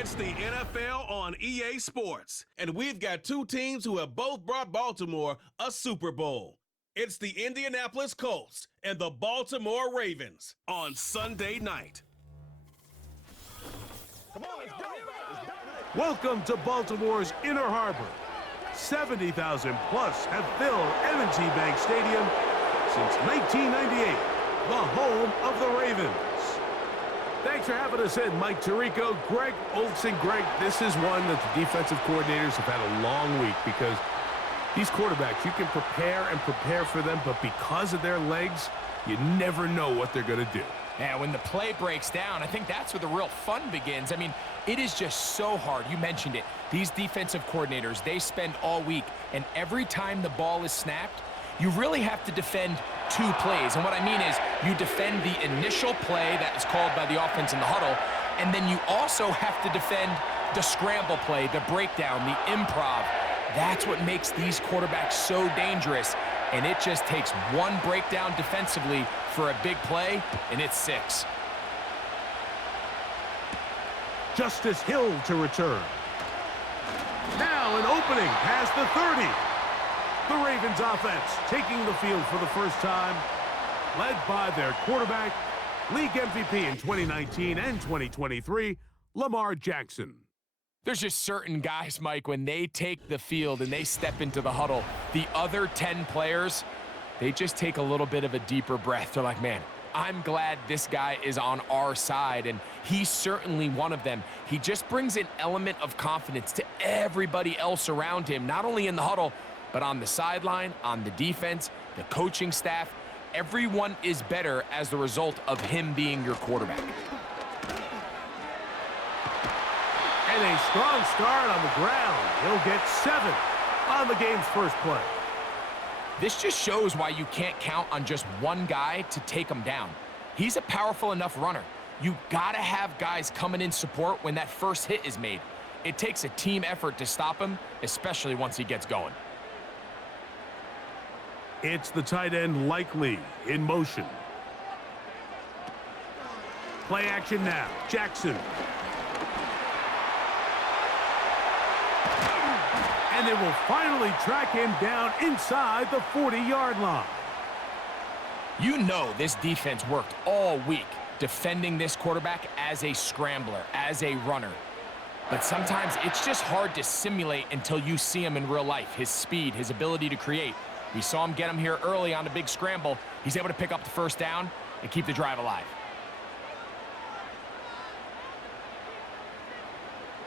It's the NFL on EA Sports, and we've got two teams who have both brought Baltimore a Super Bowl. It's the Indianapolis Colts and the Baltimore Ravens on Sunday night. Come on, let's go. Welcome to Baltimore's Inner Harbor. 70,000 plus have filled M&T Bank Stadium since 1998, the home of the Ravens. Thanks for having us in, Mike Tirico, Greg Olson. Greg, this is one that the defensive coordinators have had a long week because these quarterbacks, you can prepare for them, but because of their legs, you never know what they're going to do. Yeah, when the play breaks down, I think that's where the real fun begins. I mean, it is just so hard. You mentioned it. These defensive coordinators, they spend all week, and every time the ball is snapped, you really have to defend two plays. And what I mean is you defend the initial play that is called by the offense in the huddle, and then you also have to defend the scramble play, the breakdown, the improv. That's what makes these quarterbacks so dangerous. And it just takes one breakdown defensively for a big play, and it's 6. Justice Hill to return. Now an opening past the 30. The Ravens offense taking the field for the first time, led by their quarterback, league MVP in 2019 and 2023, Lamar Jackson. There's just certain guys, Mike, when they take the field and they step into the huddle, the other 10 players, they just take a little bit of a deeper breath. They're like, man, I'm glad this guy is on our side, and he's certainly one of them. He just brings an element of confidence to everybody else around him, not only in the huddle, but on the sideline, on the defense, the coaching staff. Everyone is better as the result of him being your quarterback. And a strong start on the ground. He'll get 7 on the game's first play. This just shows why you can't count on just one guy to take him down. He's a powerful enough runner. You gotta have guys coming in support when that first hit is made. It takes a team effort to stop him, especially once he gets going. It's the tight end Likely in motion. Play action now. Jackson. And they will finally track him down inside the 40-yard line. You know this defense worked all week defending this quarterback as a scrambler, as a runner. But sometimes it's just hard to simulate until you see him in real life, his speed, his ability to create. We saw him get him here early on the big scramble. He's able to pick up the first down and keep the drive alive.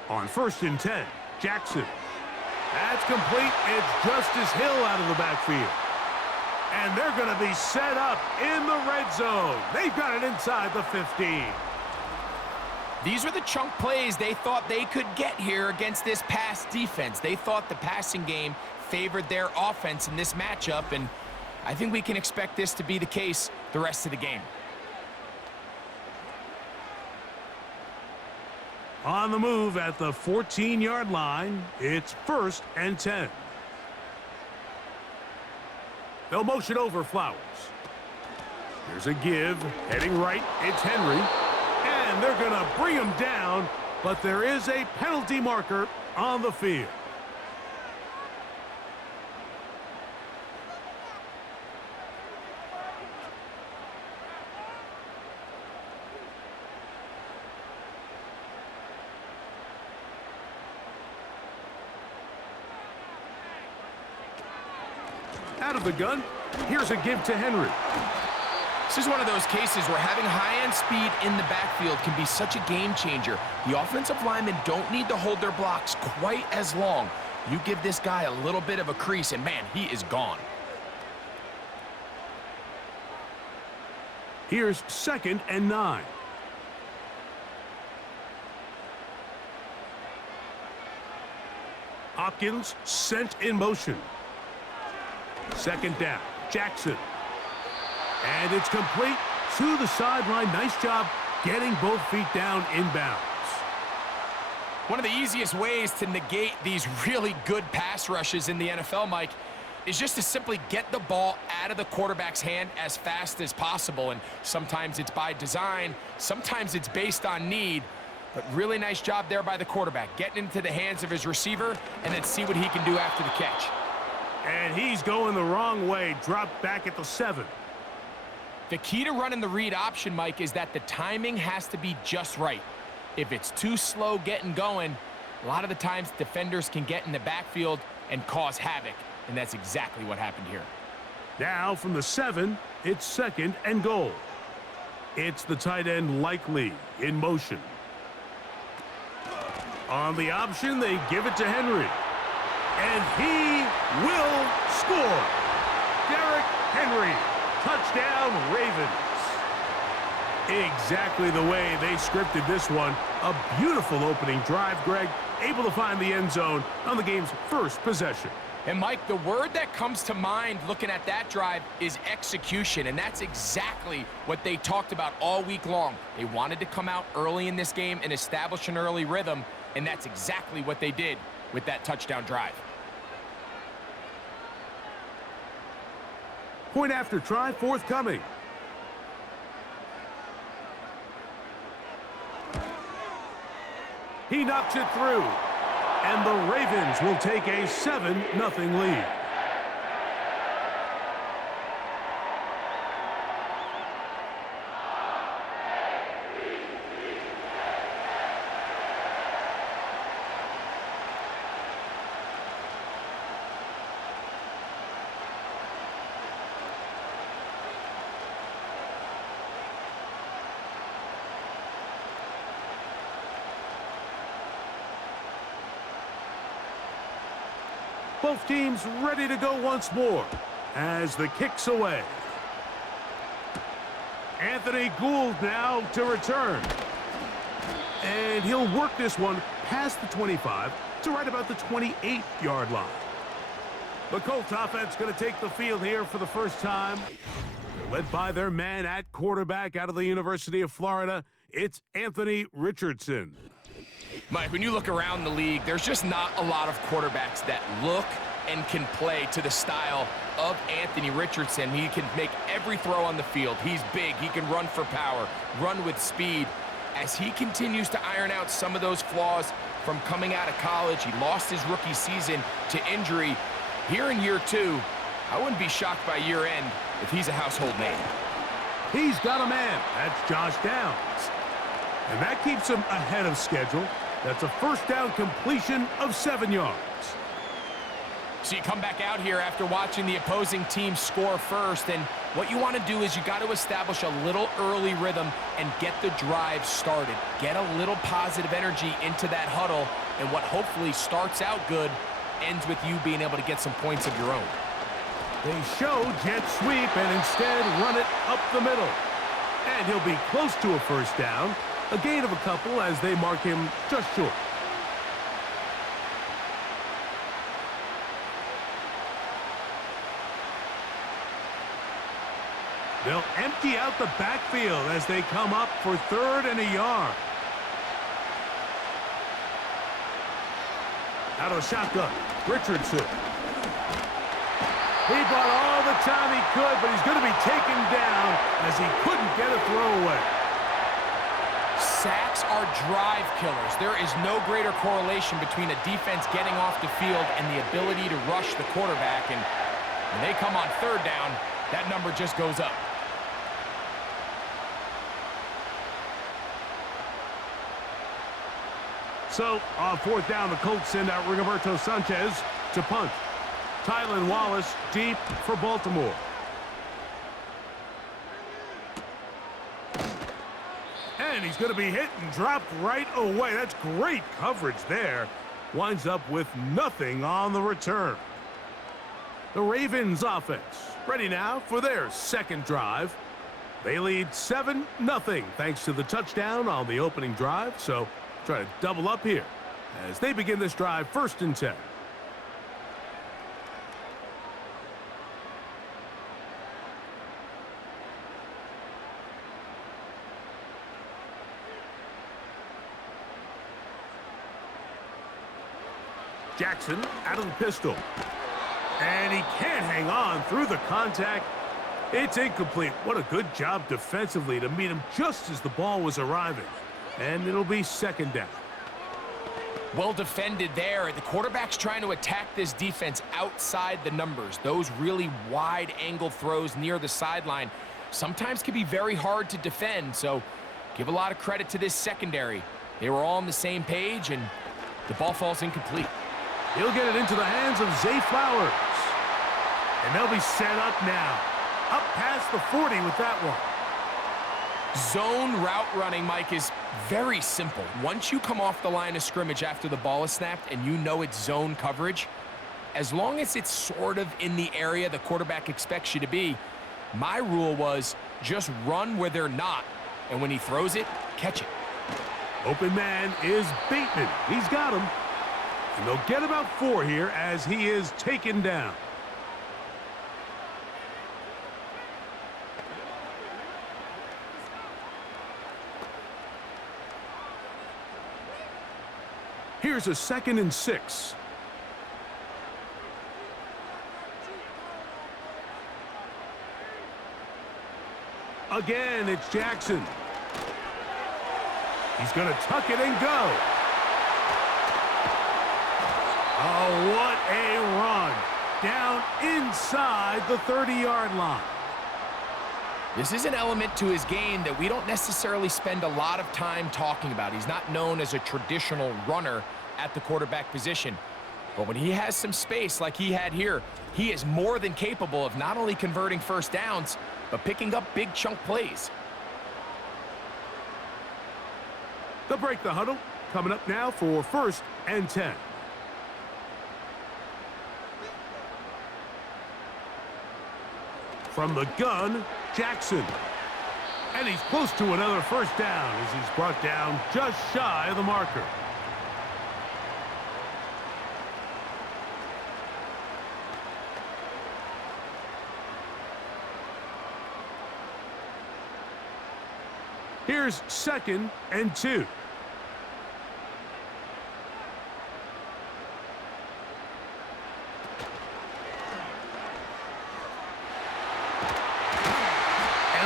On 1st and 10, Jackson. That's complete. It's Justice Hill out of the backfield. And they're going to be set up in the red zone. They've got it inside the 15. These are the chunk plays they thought they could get here against this pass defense. They thought the passing game favored their offense in this matchup, and I think we can expect this to be the case the rest of the game. On the move at the 14-yard line, it's 1st and 10. They'll motion over Flowers. Here's a give. Heading right, it's Henry. And they're going to bring him down, but there is a penalty marker on the field. Out of the gun, here's a give to Henry. This is one of those cases where having high-end speed in the backfield can be such a game changer. The offensive linemen don't need to hold their blocks quite as long. You give this guy a little bit of a crease, and man, he is gone. Here's 2nd and 9. Hopkins sent in motion. 2nd down, Jackson. And it's complete to the sideline. Nice job getting both feet down inbounds. One of the easiest ways to negate these really good pass rushes in the NFL, Mike, is just to simply get the ball out of the quarterback's hand as fast as possible. And sometimes it's by design, sometimes it's based on need. But really nice job there by the quarterback, getting into the hands of his receiver, and then see what he can do after the catch. And he's going the wrong way, dropped back at the 7. The key to running the read option, Mike, is that the timing has to be just right. If it's too slow getting going, a lot of the times defenders can get in the backfield and cause havoc, and that's exactly what happened here. Now from the 7, it's 2nd and goal. It's the tight end Likely in motion. On the option, they give it to Henry. And he will score. Derrick Henry, touchdown Ravens. Exactly the way they scripted this one. A beautiful opening drive, Greg. Able to find the end zone on the game's first possession. And, Mike, the word that comes to mind looking at that drive is execution, and that's exactly what they talked about all week long. They wanted to come out early in this game and establish an early rhythm, and that's exactly what they did with that touchdown drive. Point after try forthcoming. He knocks it through. And the Ravens will take a 7-0 lead. Both teams ready to go once more as the kick's away. Anthony Gould now to return. And he'll work this one past the 25 to right about the 28-yard line. The Colts offense going to take the field here for the first time. They're led by their man at quarterback out of the University of Florida. It's Anthony Richardson. Mike, when you look around the league, there's just not a lot of quarterbacks that look and can play to the style of Anthony Richardson. He can make every throw on the field. He's big. He can run for power, run with speed. As he continues to iron out some of those flaws from coming out of college, he lost his rookie season to injury. Here in year 2, I wouldn't be shocked by year end if he's a household name. He's got a man. That's Josh Downs. And that keeps him ahead of schedule. That's a first down completion of 7 yards. So you come back out here after watching the opposing team score first, and what you want to do is you got to establish a little early rhythm and get the drive started. Get a little positive energy into that huddle, and what hopefully starts out good ends with you being able to get some points of your own. They show jet sweep and instead run it up the middle. And he'll be close to a first down. A gain of a couple as they mark him just short. They'll empty out the backfield as they come up for 3rd and a yard. Out of the shotgun, Richardson. He bought all the time he could, but he's going to be taken down as he couldn't get a throwaway. Sacks are drive killers. There is no greater correlation between a defense getting off the field and the ability to rush the quarterback. And when they come on 3rd down, that number just goes up. So, on 4th down, the Colts send out Rigoberto Sanchez to punt. Tylan Wallace deep for Baltimore. And he's going to be hit and dropped right away. That's great coverage there. Winds up with nothing on the return. The Ravens offense ready now for their 2nd drive. They lead 7-0 thanks to the touchdown on the opening drive. So try to double up here as they begin this drive 1st and 10. Jackson out of the pistol. And he can't hang on through the contact. It's incomplete. What a good job defensively to meet him just as the ball was arriving. And it'll be second down. Well defended there. The quarterback's trying to attack this defense outside the numbers. Those really wide angle throws near the sideline sometimes can be very hard to defend, so give a lot of credit to this secondary. They were all on the same page, and the ball falls incomplete. He'll get it into the hands of Zay Flowers. And they'll be set up now. Up past the 40 with that one. Zone route running, Mike, is very simple. Once you come off the line of scrimmage after the ball is snapped and you know it's zone coverage, as long as it's sort of in the area the quarterback expects you to be, my rule was just run where they're not, and when he throws it, catch it. Open man is Bateman. He's got him. And they'll get about 4 here as he is taken down. Here's a 2nd and 6. Again, it's Jackson. He's going to tuck it and go. Oh, what a run. Down inside the 30-yard line. This is an element to his game that we don't necessarily spend a lot of time talking about. He's not known as a traditional runner at the quarterback position. But when he has some space like he had here, he is more than capable of not only converting first downs, but picking up big chunk plays. They'll break the huddle. Coming up now for 1st and 10. From the gun, Jackson. And he's close to another first down as he's brought down just shy of the marker. Here's 2nd and 2. And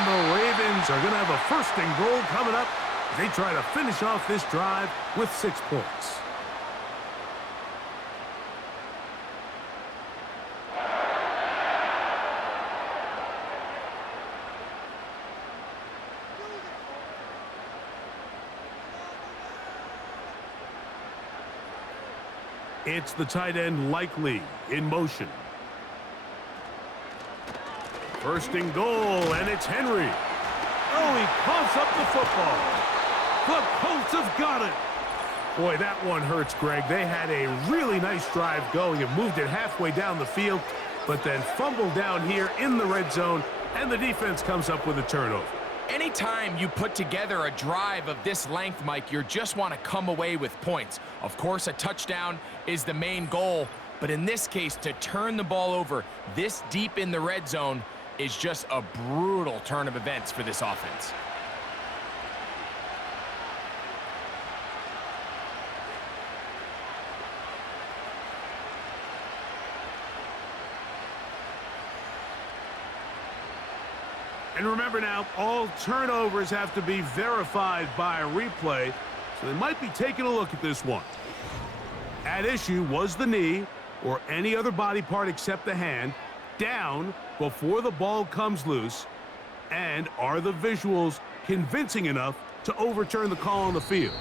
the Ravens are going to have a 1st and goal coming up as they try to finish off this drive with 6 points. It's the tight end Likely in motion. 1st and goal, and it's Henry. Oh, he coughs up the football. The Colts have got it. Boy, that one hurts, Greg. They had a really nice drive going and moved it halfway down the field, but then fumbled down here in the red zone, and the defense comes up with a turnover. Anytime you put together a drive of this length, Mike, you just want to come away with points. Of course, a touchdown is the main goal, but in this case, to turn the ball over this deep in the red zone is just a brutal turn of events for this offense. And remember now, all turnovers have to be verified by a replay, so they might be taking a look at this one. At issue was the knee, or any other body part except the hand, down before the ball comes loose, and are the visuals convincing enough to overturn the call on the field?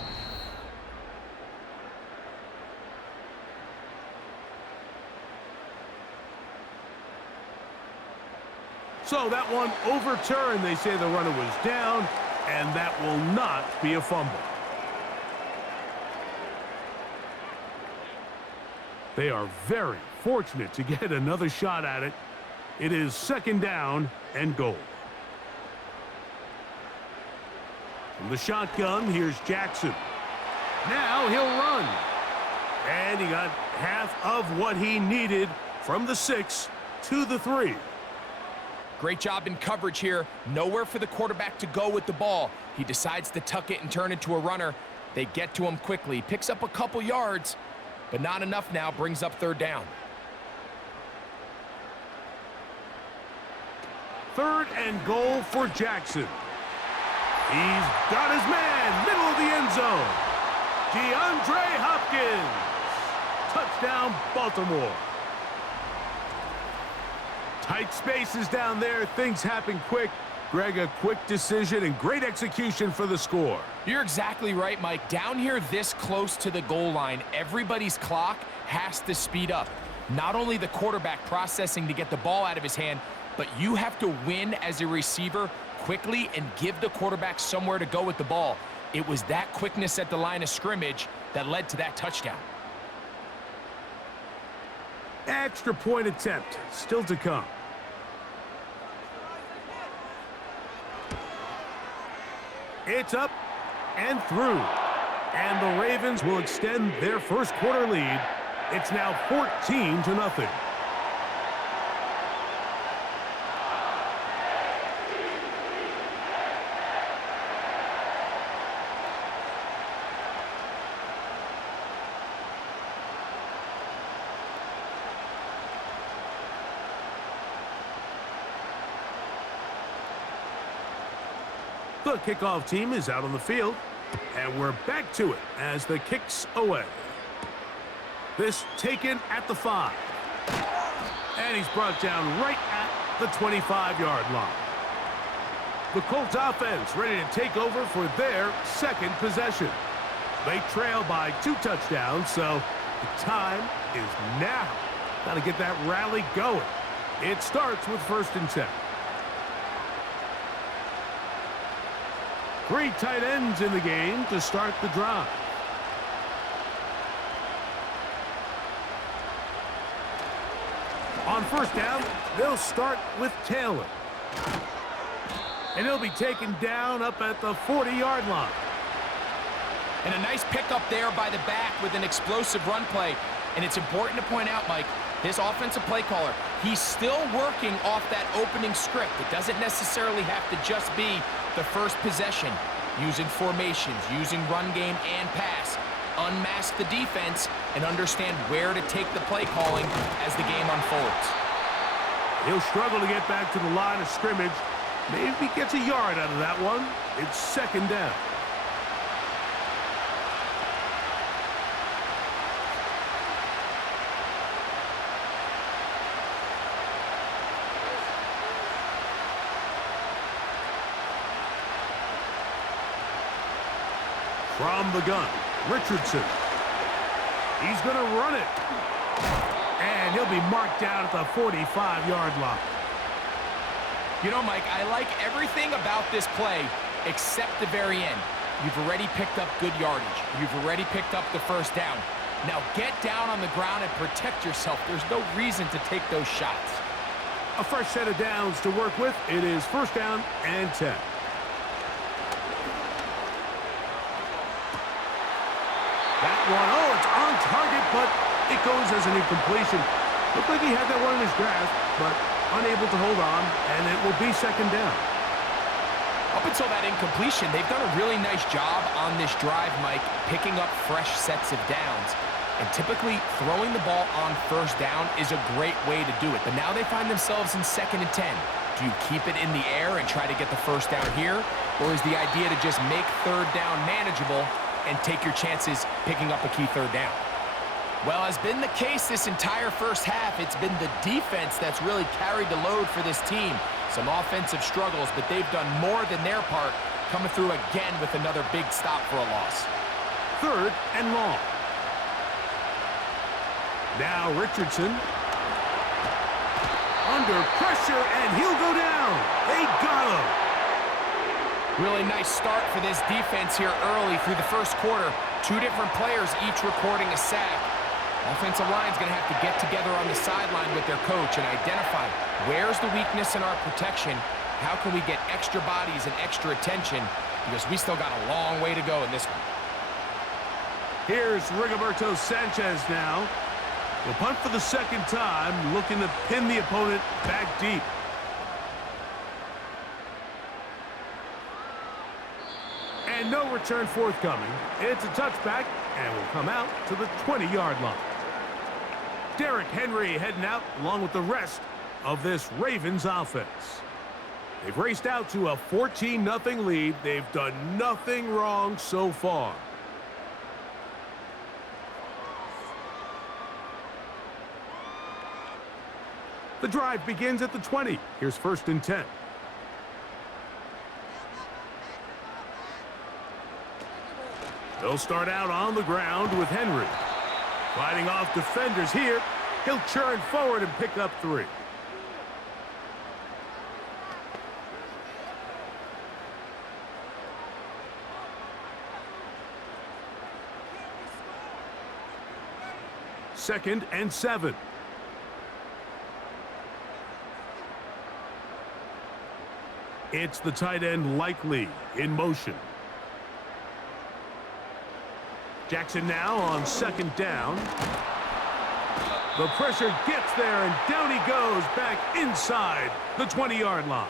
So that one overturned. They say the runner was down, and that will not be a fumble. They are very fortunate to get another shot at it. It is 2nd down and goal. From the shotgun, here's Jackson. Now he'll run. And he got half of what he needed from the 6 to the 3. Great job in coverage here. Nowhere for the quarterback to go with the ball. He decides to tuck it and turn it to a runner. They get to him quickly. Picks up a couple yards, but not enough now. Brings up 3rd down. 3rd and goal for Jackson. He's got his man, middle of the end zone. DeAndre Hopkins. Touchdown, Baltimore. Tight spaces down there. Things happen quick. Greg, a quick decision and great execution for the score. You're exactly right, Mike. Down here this close to the goal line, everybody's clock has to speed up. Not only the quarterback processing to get the ball out of his hand, but you have to win as a receiver quickly and give the quarterback somewhere to go with the ball. It was that quickness at the line of scrimmage that led to that touchdown. Extra point attempt still to come. It's up and through. And the Ravens will extend their first quarter lead. It's now 14-0. The kickoff team is out on the field, and we're back to it as the kick's away. This taken at the 5. And he's brought down right at the 25-yard line. The Colts offense ready to take over for their second possession. They trail by 2 touchdowns, so the time is now. Got to get that rally going. It starts with 1st and 10. 3 tight ends in the game to start the drive. On 1st down, they'll start with Taylor. And he'll be taken down up at the 40-yard line. And a nice pickup there by the back with an explosive run play. And it's important to point out, Mike, this offensive play caller, he's still working off that opening script. It doesn't necessarily have to just be the first possession. Using formations, using run game and pass. Unmask the defense and understand where to take the play calling as the game unfolds. He'll struggle to get back to the line of scrimmage. Maybe gets a yard out of that one. It's 2nd down. From the gun, Richardson. He's going to run it. And he'll be marked down at the 45-yard line. You know, Mike, I like everything about this play except the very end. You've already picked up good yardage. You've already picked up the 1st down. Now get down on the ground and protect yourself. There's no reason to take those shots. A fresh set of downs to work with. It is 1st down and 10. That one, oh, it's on target, but it goes as an incompletion. Looked like he had that one in his grasp, but unable to hold on, and it will be 2nd down. Up until that incompletion, they've done a really nice job on this drive, Mike, picking up fresh sets of downs. And typically, throwing the ball on 1st down is a great way to do it. But now they find themselves in 2nd and 10. Do you keep it in the air and try to get the 1st down here? Or is the idea to just make 3rd down manageable and take your chances picking up a key 3rd down? Well, has been the case this entire first half. It's been the defense that's really carried the load for this team. Some offensive struggles, but they've done more than their part, coming through again with another big stop for a loss. 3rd and long. Now Richardson. Under pressure, and he'll go down. They got him. Really nice start for this defense here early through the 1st quarter. 2 different players each recording a sack. Offensive line's going to have to get together on the sideline with their coach and identify where's the weakness in our protection, how can we get extra bodies and extra attention, because we still got a long way to go in this one. Here's Rigoberto Sanchez now. We'll punt for the 2nd time, looking to pin the opponent back deep. And no return forthcoming. It's a touchback, and will come out to the 20-yard line. Derrick Henry heading out along with the rest of this Ravens offense. They've raced out to a 14-0 lead. They've done nothing wrong so far. The drive begins at the 20. Here's 1st and 10. They'll start out on the ground with Henry. Fighting off defenders here. He'll churn forward and pick up 3. Second and 7. It's the tight end Likely in motion. Jackson now on 2nd down. The pressure gets there, and down he goes back inside the 20-yard line.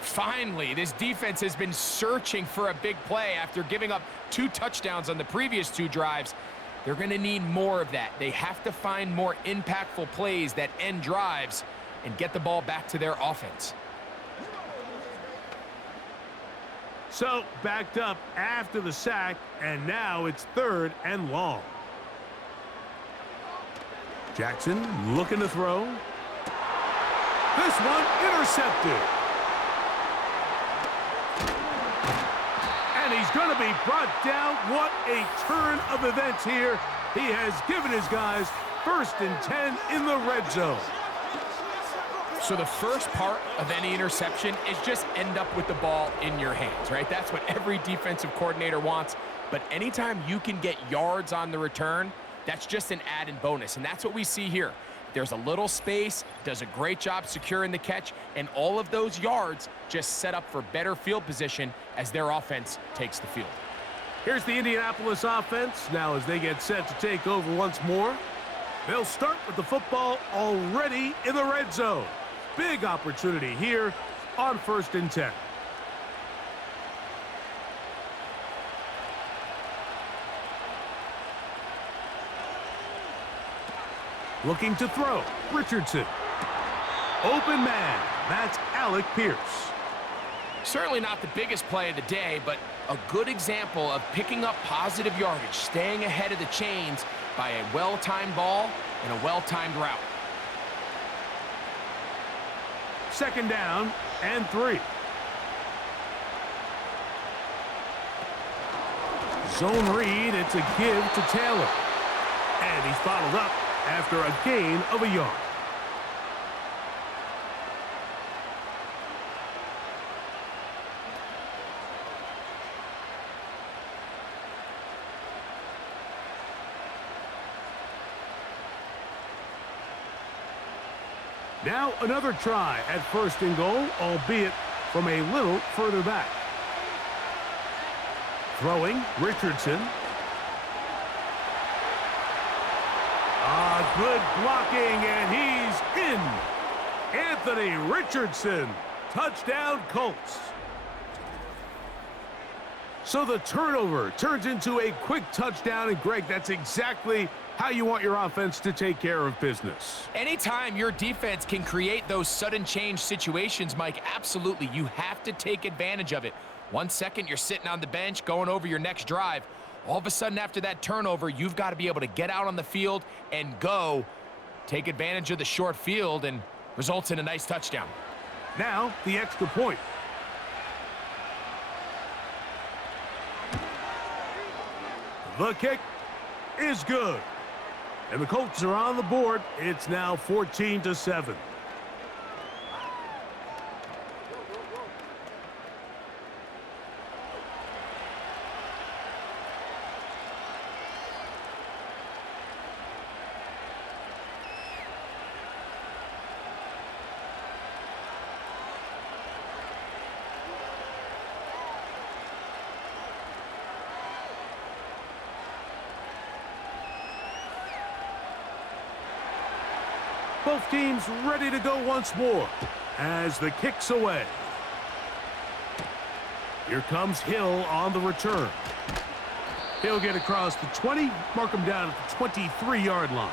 Finally, this defense has been searching for a big play after giving up 2 touchdowns on the previous 2 drives. They're going to need more of that. They have to find more impactful plays that end drives and get the ball back to their offense. So, backed up after the sack, and now it's 3rd and long. Jackson looking to throw. This one intercepted. And he's going to be brought down. What a turn of events here. He has given his guys 1st and 10 in the red zone. So the first part of any interception is just end up with the ball in your hands, right? That's what every defensive coordinator wants. But anytime you can get yards on the return, that's just an added bonus. And that's what we see here. There's a little space, does a great job securing the catch, and all of those yards just set up for better field position as their offense takes the field. Here's the Indianapolis offense. Now as they get set to take over once more, they'll start with the football already in the red zone. Big opportunity here on 1st and 10. Looking to throw, Richardson. Open man, that's Alec Pierce. Certainly not the biggest play of the day, but a good example of picking up positive yardage, staying ahead of the chains by a well-timed ball and a well-timed route. 2nd down and 3. Zone read, it's a give to Taylor. And he's bottled up after a gain of a yard. Now another try at 1st and goal, albeit from a little further back. Throwing, Richardson. Good blocking, and he's in. Anthony Richardson, touchdown Colts. So the turnover turns into a quick touchdown, and Greg, that's exactly how you want your offense to take care of business. Anytime your defense can create those sudden change situations, Mike, absolutely, you have to take advantage of it. 1 second, you're sitting on the bench going over your next drive. All of a sudden, after that turnover, you've got to be able to get out on the field and go. Take advantage of the short field, and results in a nice touchdown. Now, the extra point. The kick is good. And the Colts are on the board. It's now 14-7. Both teams ready to go once more as the kick's away. Here comes Hill on the return. He'll get across the 20, mark him down at the 23-yard line.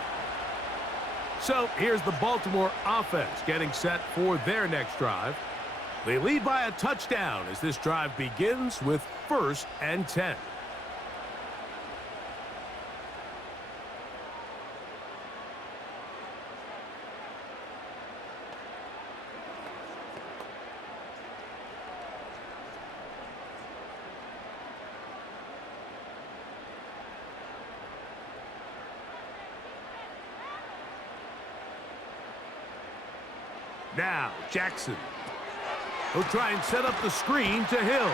So here's the Baltimore offense getting set for their next drive. They lead by a touchdown as this drive begins with 1st and 10. Now, Jackson. He'll try and set up the screen to Hill.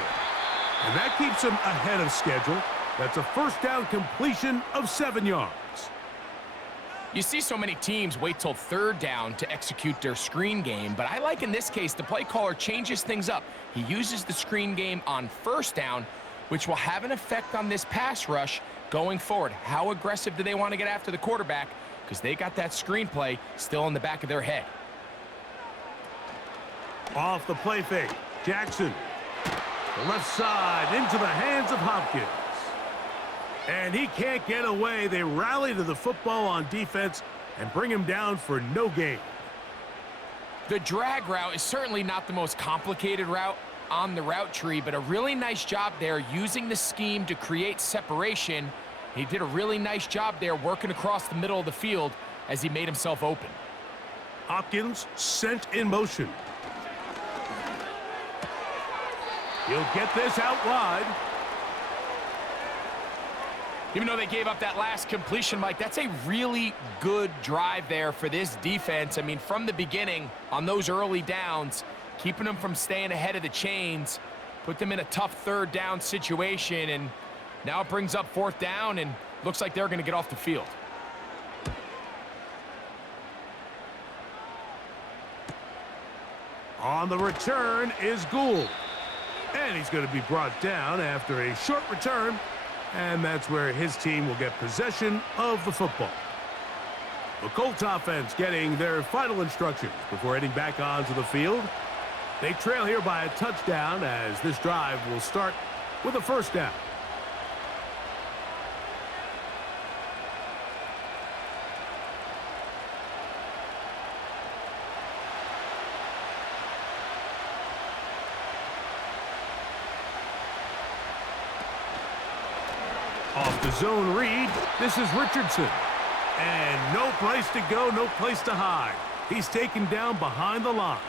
And that keeps him ahead of schedule. That's a 1st down completion of 7 yards. You see so many teams wait till 3rd down to execute their screen game, but I like in this case the play caller changes things up. He uses the screen game on 1st down, which will have an effect on this pass rush going forward. How aggressive do they want to get after the quarterback? Because they got that screen play still in the back of their head. Off the play fake, Jackson. The left side into the hands of Hopkins. And he can't get away. They rally to the football on defense and bring him down for no gain. The drag route is certainly not the most complicated route on the route tree, but a really nice job there using the scheme to create separation. He did a really nice job there working across the middle of the field as he made himself open. Hopkins sent in motion. He'll get this out wide. Even though they gave up that last completion, Mike, that's a really good drive there for this defense. I mean, from the beginning, on those early downs, keeping them from staying ahead of the chains, put them in a tough 3rd down situation, and now it brings up 4th down, and looks like they're going to get off the field. On the return is Gould. And he's going to be brought down after a short return. And that's where his team will get possession of the football. The Colts offense getting their final instructions before heading back onto the field. They trail here by a touchdown as this drive will start with a 1st down. Off the zone read, this is Richardson. And no place to go, no place to hide. He's taken down behind the line.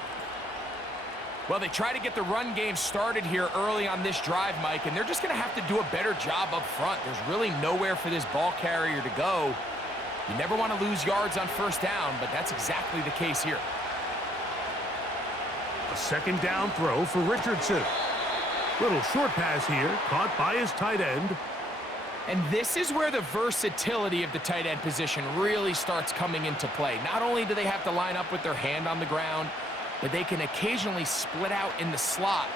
Well, they try to get the run game started here early on this drive, Mike, and they're just going to have to do a better job up front. There's really nowhere for this ball carrier to go. You never want to lose yards on 1st down, but that's exactly the case here. A 2nd down throw for Richardson. Little short pass here, caught by his tight end. And this is where the versatility of the tight end position really starts coming into play. Not only do they have to line up with their hand on the ground, but they can occasionally split out in the slot.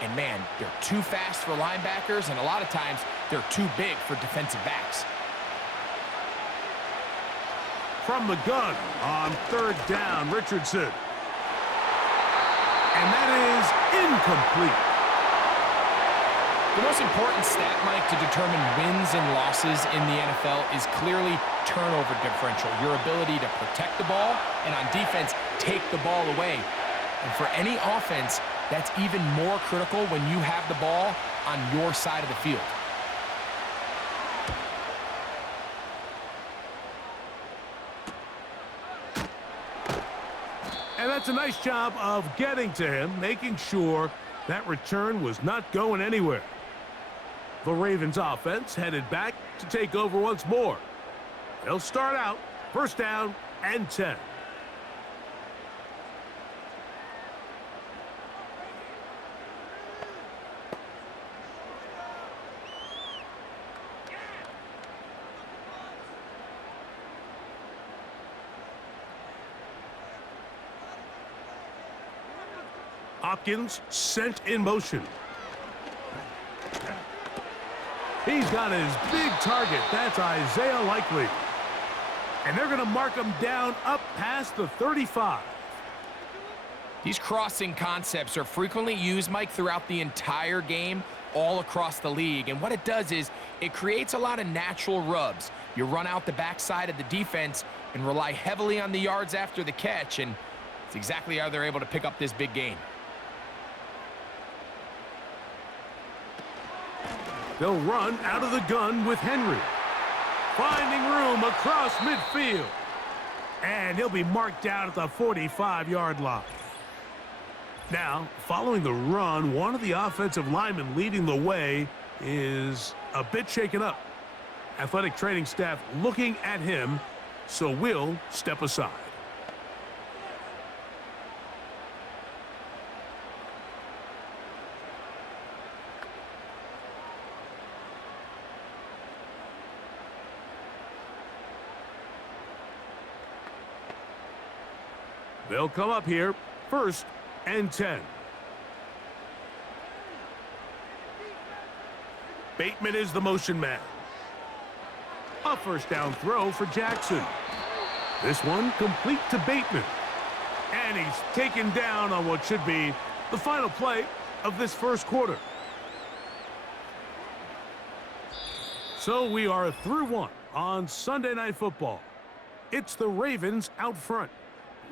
And man, they're too fast for linebackers, and a lot of times they're too big for defensive backs. From the gun on 3rd down, Richardson. And that is incomplete. The most important stat, Mike, to determine wins and losses in the NFL is clearly turnover differential, your ability to protect the ball and on defense, take the ball away. And for any offense, that's even more critical when you have the ball on your side of the field. And that's a nice job of getting to him, making sure that return was not going anywhere. The Ravens offense headed back to take over once more. They'll start out 1st down and 10. Hopkins sent in motion. He's got his big target. That's Isaiah Likely. And they're going to mark him down up past the 35. These crossing concepts are frequently used, Mike, throughout the entire game, all across the league. And what it does is it creates a lot of natural rubs. You run out the backside of the defense and rely heavily on the yards after the catch, and it's exactly how they're able to pick up this big gain. They'll run out of the gun with Henry. Finding room across midfield. And he'll be marked down at the 45-yard line. Now, following the run, one of the offensive linemen leading the way is a bit shaken up. Athletic training staff looking at him, so we'll step aside. They'll come up here, 1st and 10. Bateman is the motion man. A first down throw for Jackson. This one complete to Bateman. And he's taken down on what should be the final play of this first quarter. So we are through one on Sunday Night Football. It's the Ravens out front.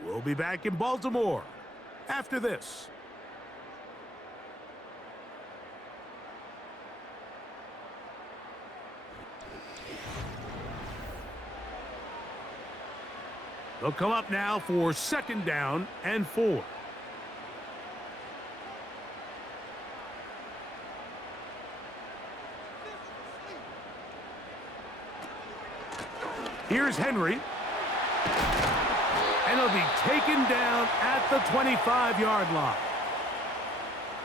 We'll be back in Baltimore after this. They'll come up now for 2nd down and 4. Here's Henry. And he'll be taken down at the 25-yard line.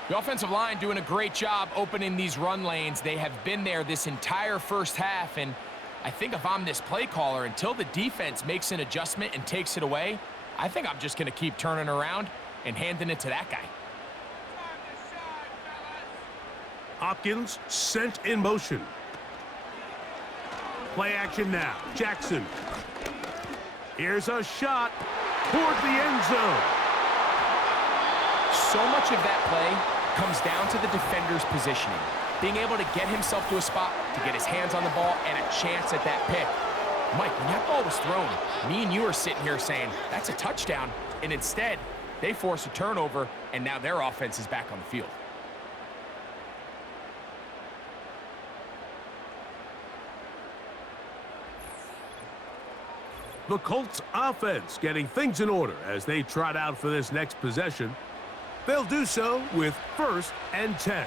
The offensive line doing a great job opening these run lanes. They have been there this entire first half, and I think if I'm this play caller, until the defense makes an adjustment and takes it away, I think I'm just going to keep turning around and handing it to that guy. Hopkins sent in motion. Play action now. Jackson. Here's a shot toward the end zone. So much of that play comes down to the defender's positioning. Being able to get himself to a spot, to get his hands on the ball, and a chance at that pick. Mike, when that ball was thrown, me and you are sitting here saying, that's a touchdown. And instead, they force a turnover, and now their offense is back on the field. The Colts offense getting things in order as they trot out for this next possession. They'll do so with 1st and 10.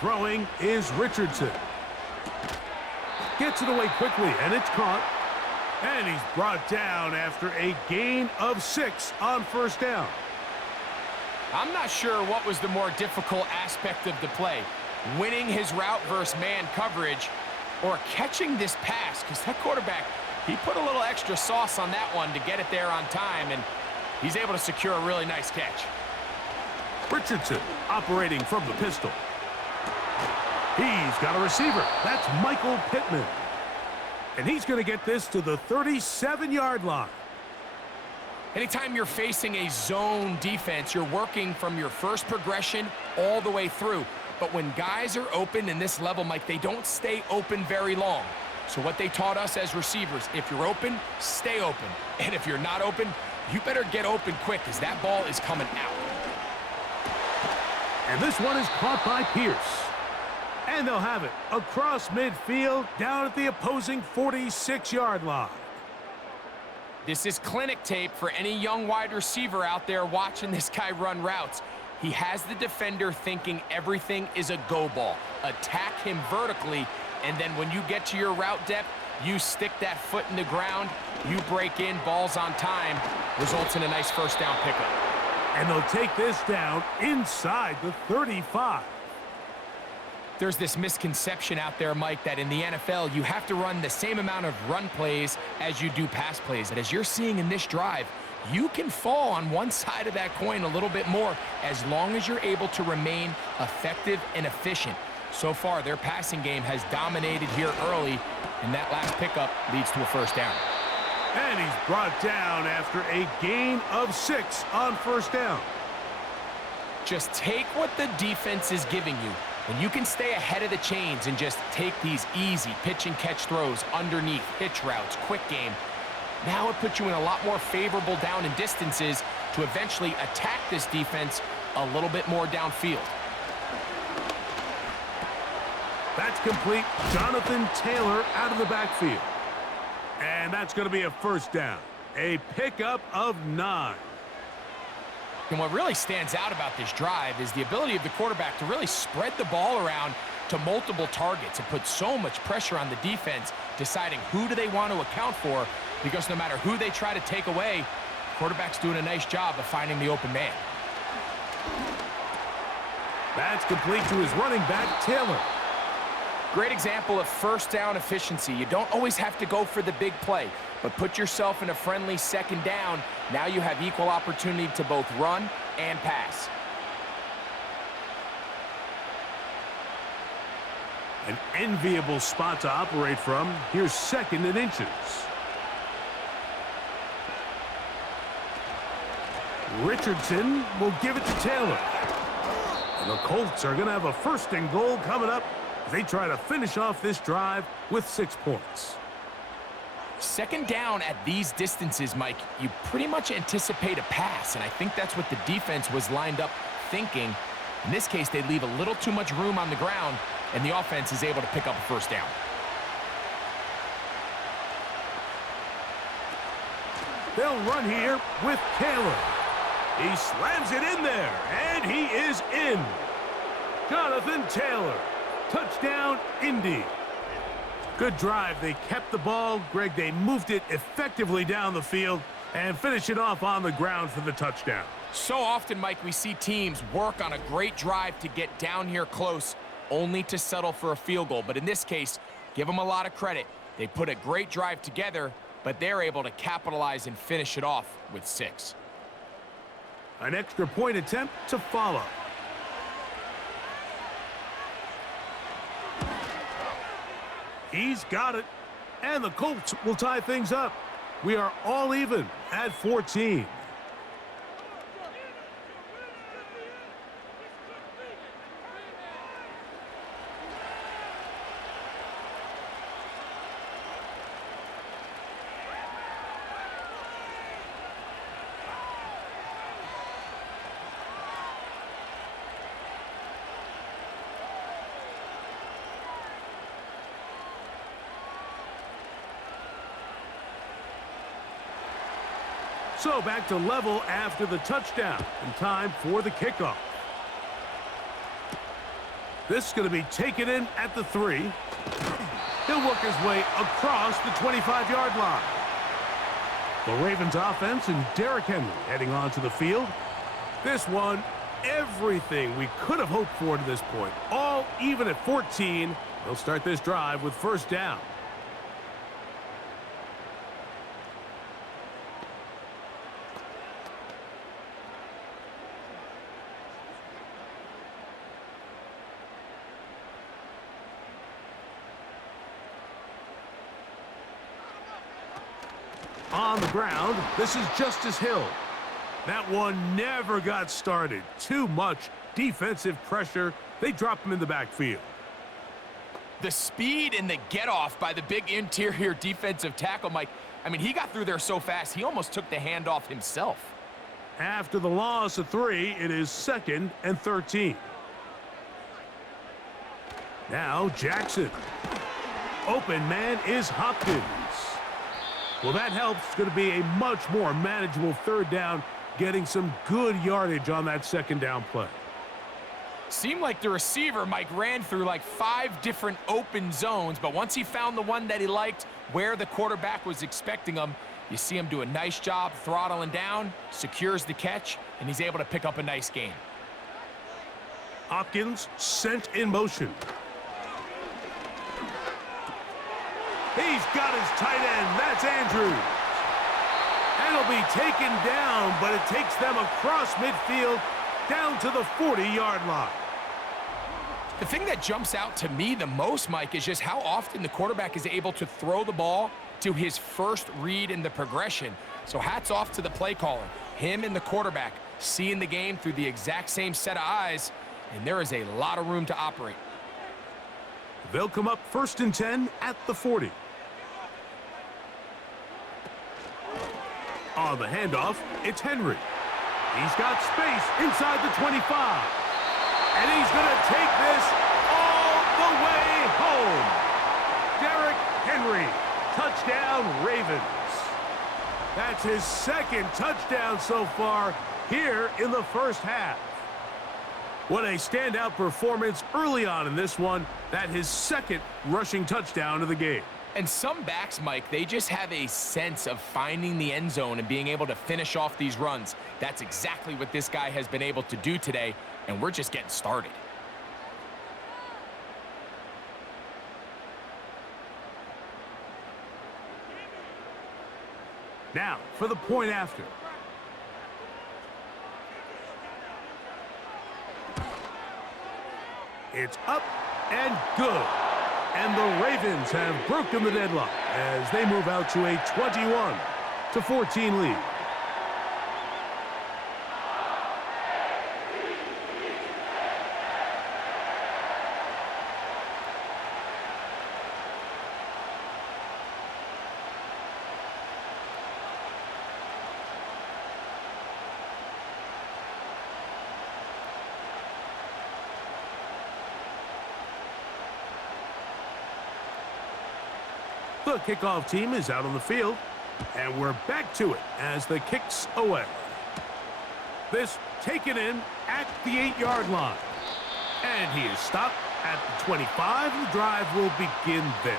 Throwing is Richardson. Gets it away quickly, and it's caught. And he's brought down after a gain of 6 on 1st down. I'm not sure what was the more difficult aspect of the play. Winning his route versus man coverage or catching this pass, because that quarterback, he put a little extra sauce on that one to get it there on time, and he's able to secure a really nice catch. Richardson operating from the pistol. He's got a receiver. That's Michael Pittman. And he's going to get this to the 37-yard line. Anytime you're facing a zone defense, you're working from your first progression all the way through. But when guys are open in this level, Mike, they don't stay open very long. So what they taught us as receivers, if you're open, stay open. And if you're not open, you better get open quick because that ball is coming out. And this one is caught by Pierce. And they'll have it across midfield down at the opposing 46-yard line. This is clinic tape for any young wide receiver out there watching this guy run routes. He has the defender thinking everything is a go ball. Attack him vertically, and then when you get to your route depth, you stick that foot in the ground, you break in, balls on time, results in a nice 1st down pickup. And they'll take this down inside the 35. There's this misconception out there, Mike, that in the NFL, you have to run the same amount of run plays as you do pass plays. And as you're seeing in this drive, you can fall on one side of that coin a little bit more as long as you're able to remain effective and efficient. So far, their passing game has dominated here early, and that last pickup leads to a 1st down. And he's brought down after a gain of 6 on 1st down. just take what the defense is giving you. And you can stay ahead of the chains and just take these easy pitch and catch throws underneath, hitch routes, quick game. Now it puts you in a lot more favorable down and distances to eventually attack this defense a little bit more downfield. That's complete. Jonathan Taylor out of the backfield. And that's going to be a first down. A pickup of 9. And what really stands out about this drive is the ability of the quarterback to really spread the ball around to multiple targets and put so much pressure on the defense, deciding who do they want to account for, because no matter who they try to take away, the quarterback's doing a nice job of finding the open man. That's complete to his running back, Taylor. Great example of first down efficiency. You don't always have to go for the big play, but put yourself in a friendly second down. Now you have equal opportunity to both run and pass. An enviable spot to operate from. Here's 2nd and inches. Richardson will give it to Taylor. And the Colts are going to have a 1st and goal coming up. They try to finish off this drive with 6 points. Second down at these distances, Mike, you pretty much anticipate a pass, and I think that's what the defense was lined up thinking. In this case, they leave a little too much room on the ground, and the offense is able to pick up a first down. They'll run here with Taylor. He slams it in there, and he is in. Jonathan Taylor. Touchdown, Indy. Good drive. They kept the ball. Greg, they moved it effectively down the field and finish it off on the ground for the touchdown. So often, Mike, we see teams work on a great drive to get down here close, only to settle for a field goal. But in this case, give them a lot of credit. They put a great drive together, but they're able to capitalize and finish it off with 6. An extra point attempt to follow. He's got it, and the Colts will tie things up. We are all even at 14. So back to level after the touchdown, and time for the kickoff. This is going to be taken in at the 3. He'll work his way across the 25-yard line. The Ravens offense and Derrick Henry heading onto the field. This one, everything we could have hoped for to this point. All even at 14. They'll start this drive with 1st down. On the ground, this is Justice Hill. That one never got started. Too much defensive pressure. They drop him in the backfield. The speed and the get-off by the big interior defensive tackle, Mike. I mean, he got through there so fast, he almost took the handoff himself. After the loss of 3, it is 2nd and 13. Now Jackson. Open man is Hopkins. Well, that helps. It's going to be a much more manageable 3rd down, getting some good yardage on that 2nd down play. Seemed like the receiver, Mike, ran through like 5 different open zones, but once he found the one that he liked, where the quarterback was expecting him, you see him do a nice job throttling down, secures the catch, and he's able to pick up a nice gain. Hopkins sent in motion. He's got his tight end. That's Andrews. And he'll be taken down, but it takes them across midfield down to the 40-yard line. The thing that jumps out to me the most, Mike, is just how often the quarterback is able to throw the ball to his first read in the progression. So hats off to the play caller. Him and the quarterback seeing the game through the exact same set of eyes, and there is a lot of room to operate. They'll come up 1st and 10 at the 40. On the handoff, it's Henry. He's got space inside the 25. And he's going to take this all the way home. Derrick Henry, touchdown Ravens. That's his 2nd touchdown so far here in the first half. What a standout performance early on in this one. That his 2nd rushing touchdown of the game. And some backs, Mike, they just have a sense of finding the end zone and being able to finish off these runs. That's exactly what this guy has been able to do today, and we're just getting started. Now for the point after. It's up and good. And the Ravens have broken the deadlock as they move out to a 21-14 lead. The kickoff team is out on the field, and we're back to it as the kick's away. This taken in at the 8-yard line. And he is stopped at the 25. The drive will begin there.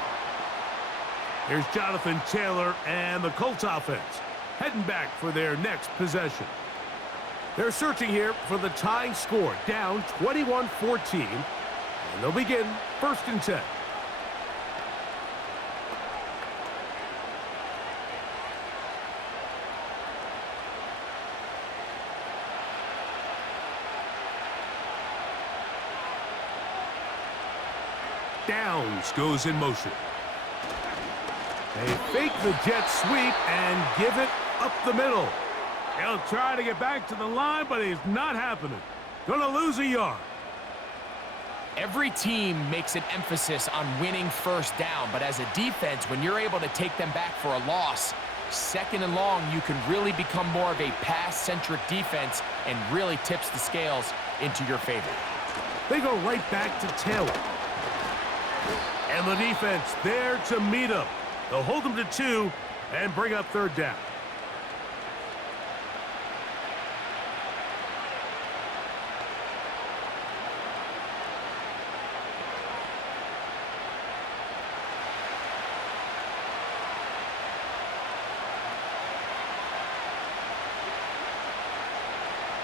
Here's Jonathan Taylor and the Colts offense heading back for their next possession. They're searching here for the tying score, down 21-14, and they'll begin 1st and 10. Downs goes in motion. They fake the jet sweep and give it up the middle. He'll try to get back to the line, but it's not happening. Gonna lose a yard. Every team makes an emphasis on winning 1st down, but as a defense, when you're able to take them back for a loss, 2nd and long, you can really become more of a pass-centric defense and really tips the scales into your favor. They go right back to Taylor. And the defense there to meet him. They'll hold him to 2 and bring up 3rd down.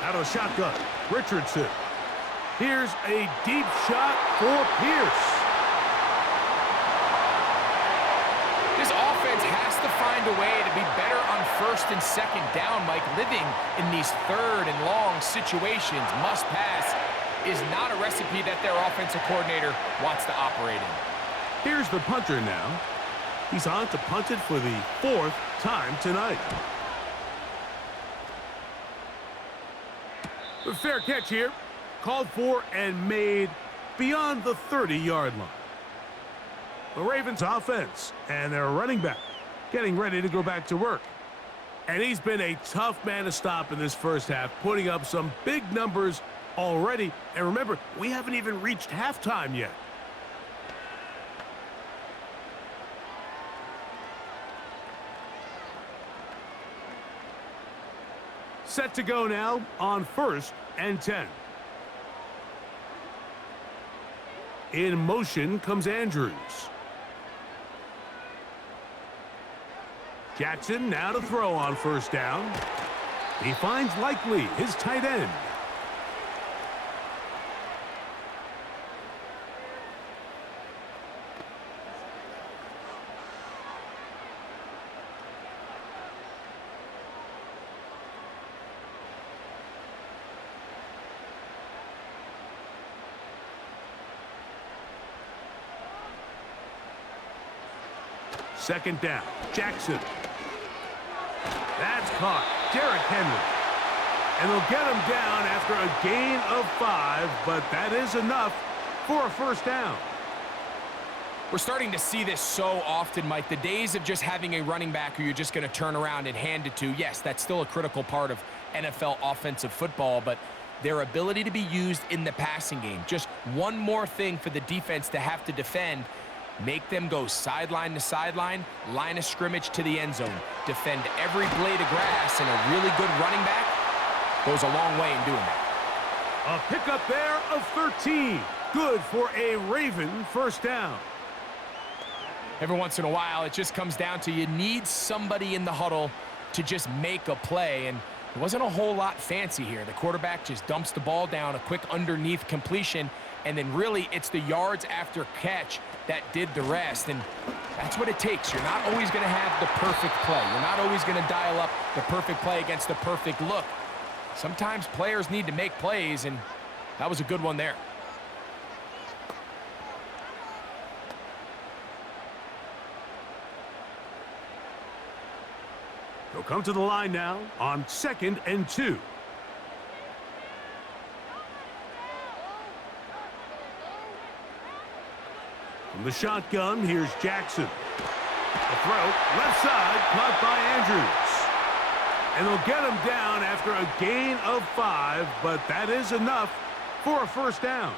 Out of shotgun, Richardson. Here's a deep shot for Pierce. This offense has to find a way to be better on 1st and 2nd down, Mike. Living in these 3rd and long situations, must pass, is not a recipe that their offensive coordinator wants to operate in. Here's the punter now. He's on to punt it for the 4th time tonight. The fair catch here, called for and made beyond the 30-yard line. The Ravens offense and their running back getting ready to go back to work. And he's been a tough man to stop in this first half, putting up some big numbers already. And remember, we haven't even reached halftime yet. Set to go now on 1st and 10. In motion comes Andrews. Jackson now to throw on 1st down. He finds Likely, his tight end. Second down, Jackson. That's caught. Derrick Henry. And they'll get him down after a gain of 5, but that is enough for a first down. We're starting to see this so often, Mike. The days of just having a running back who you're just going to turn around and hand it to, yes, that's still a critical part of NFL offensive football, but their ability to be used in the passing game, just one more thing for the defense to have to defend, make them go sideline to sideline, line of scrimmage to the end zone, defend every blade of grass, and a really good running back goes a long way in doing that. A pickup there of 13. Good for a Raven first down. Every once in a while, it just comes down to you need somebody in the huddle to just make a play, and it wasn't a whole lot fancy here. The quarterback just dumps the ball down, a quick underneath completion, and then really it's the yards after catch that did the rest, and that's what it takes. You're not always going to have the perfect play. You're not always going to dial up the perfect play against the perfect look. Sometimes players need to make plays, and that was a good one there. They'll come to the line now on 2nd and 2. From the shotgun, here's Jackson. The throw, left side, caught by Andrews. And they'll get him down after a gain of 5, but that is enough for a first down.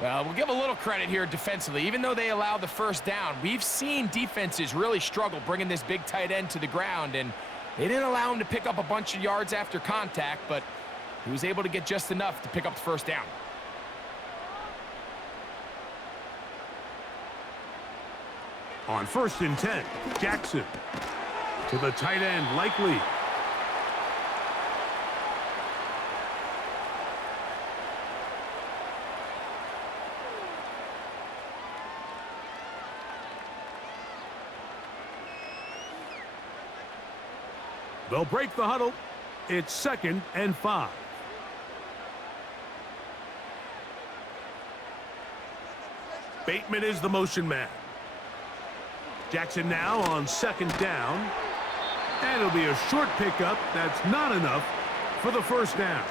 Well, we'll give a little credit here defensively. Even though they allowed the first down, we've seen defenses really struggle bringing this big tight end to the ground, and they didn't allow him to pick up a bunch of yards after contact, but he was able to get just enough to pick up the first down. On 1st and 10, Jackson to the tight end, Likely. They'll break the huddle. It's 2nd and 5. Bateman is the motion man. Jackson now on 2nd down. And it'll be a short pickup. That's not enough for the first down.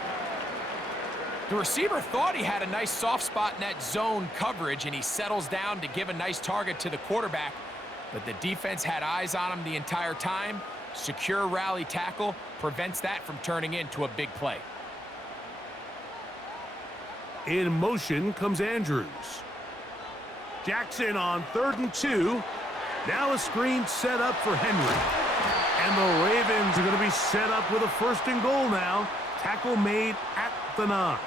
The receiver thought he had a nice soft spot in that zone coverage, and he settles down to give a nice target to the quarterback. But the defense had eyes on him the entire time. Secure rally tackle prevents that from turning into a big play. In motion comes Andrews. Jackson on 3rd and 2. Now a screen set up for Henry. And the Ravens are going to be set up with a 1st and goal now. Tackle made at the 9.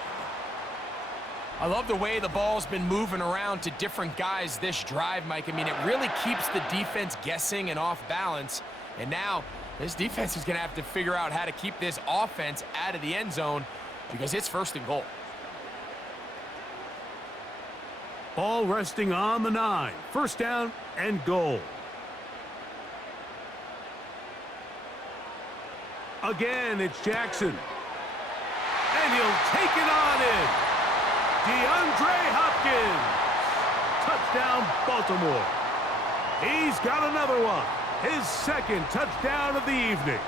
I love the way the ball's been moving around to different guys this drive, Mike. I mean, it really keeps the defense guessing and off balance. And now this defense is going to have to figure out how to keep this offense out of the end zone because it's 1st and goal. Ball resting on the 9. 1st down and goal. Again, it's Jackson. And he'll take it on in. DeAndre Hopkins. Touchdown, Baltimore. He's got another one. His 2nd touchdown of the evening.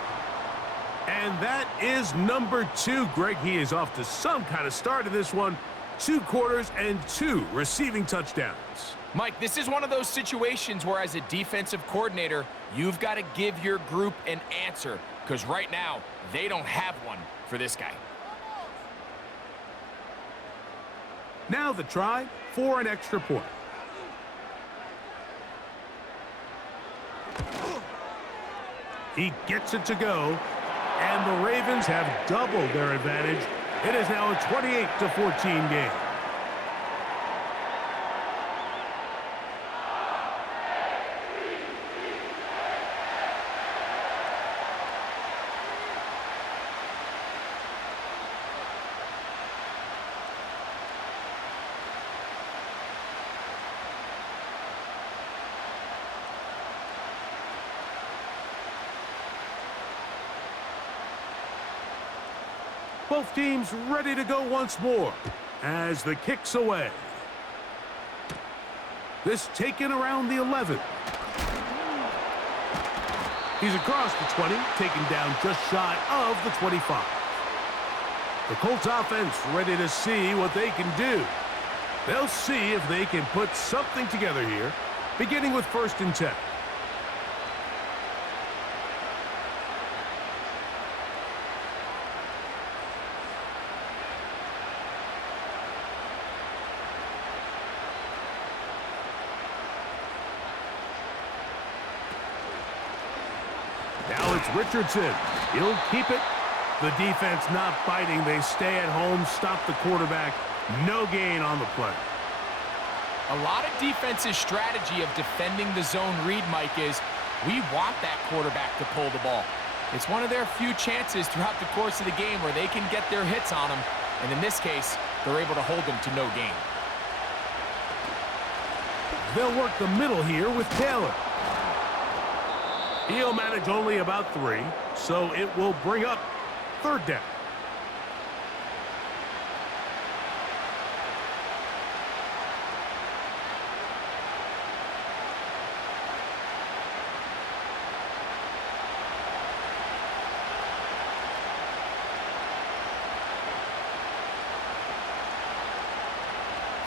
And that is number 2. Greg, he is off to some kind of start in this one. 2 quarters and 2 receiving touchdowns. Mike, this is one of those situations where as a defensive coordinator, you've got to give your group an answer because right now, they don't have one for this guy. Now the try for an extra point. He gets it to go, and the Ravens have doubled their advantage. It is now a 28-14 game. Both teams ready to go once more as the kick's away. This taken around the 11. He's across the 20, taken down just shy of the 25. The Colts offense ready to see what they can do. They'll see if they can put something together here, beginning with 1st and 10. Now it's Richardson. He'll keep it. The defense not biting. They stay at home, stop the quarterback. No gain on the play. A lot of defense's strategy of defending the zone read, Mike, is we want that quarterback to pull the ball. It's one of their few chances throughout the course of the game where they can get their hits on them. And in this case, they're able to hold them to no gain. They'll work the middle here with Taylor. He'll manage only about 3, so it will bring up 3rd down.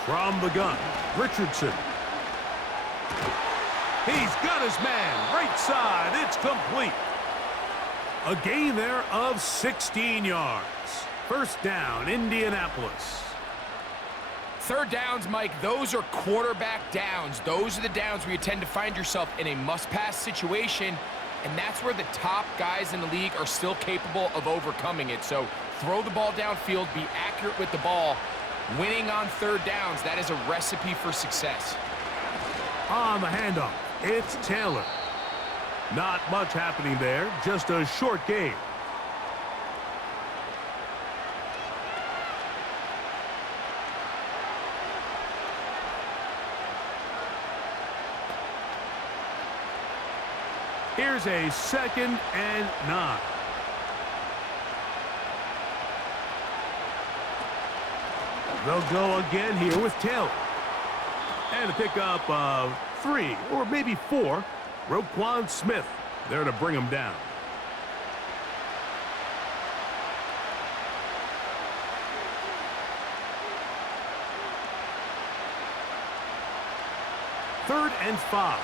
From the gun, Richardson. He's got his man, right side, it's complete. A gain there of 16 yards. 1st down, Indianapolis. 3rd downs, Mike, those are quarterback downs. Those are the downs where you tend to find yourself in a must-pass situation, and that's where the top guys in the league are still capable of overcoming it. So throw the ball downfield, be accurate with the ball. Winning on 3rd downs, that is a recipe for success. On the handoff, it's Taylor. Not much happening there, just a short gain. Here's a 2nd and 9. They'll go again here with Taylor. And a pickup of 3 or maybe 4. Roquan Smith there to bring him down. Third and 5.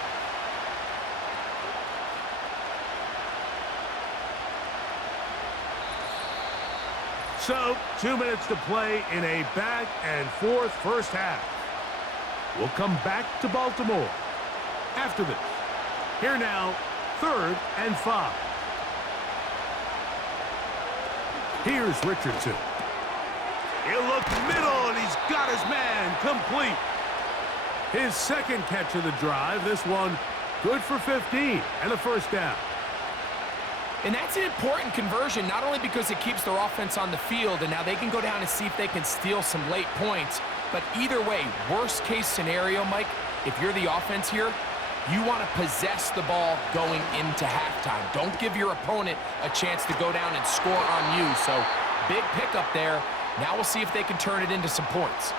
So, 2 minutes to play in a back-and-forth first half. We'll come back to Baltimore after this. Here now, 3rd and 5. Here's Richardson. He'll look middle, and he's got his man complete. His 2nd catch of the drive. This one good for 15 and a 1st down. And that's an important conversion, not only because it keeps their offense on the field, and now they can go down and see if they can steal some late points. But either way, worst case scenario, Mike, if you're the offense here, you want to possess the ball going into halftime. Don't give your opponent a chance to go down and score on you. So big pickup there. Now we'll see if they can turn it into some points.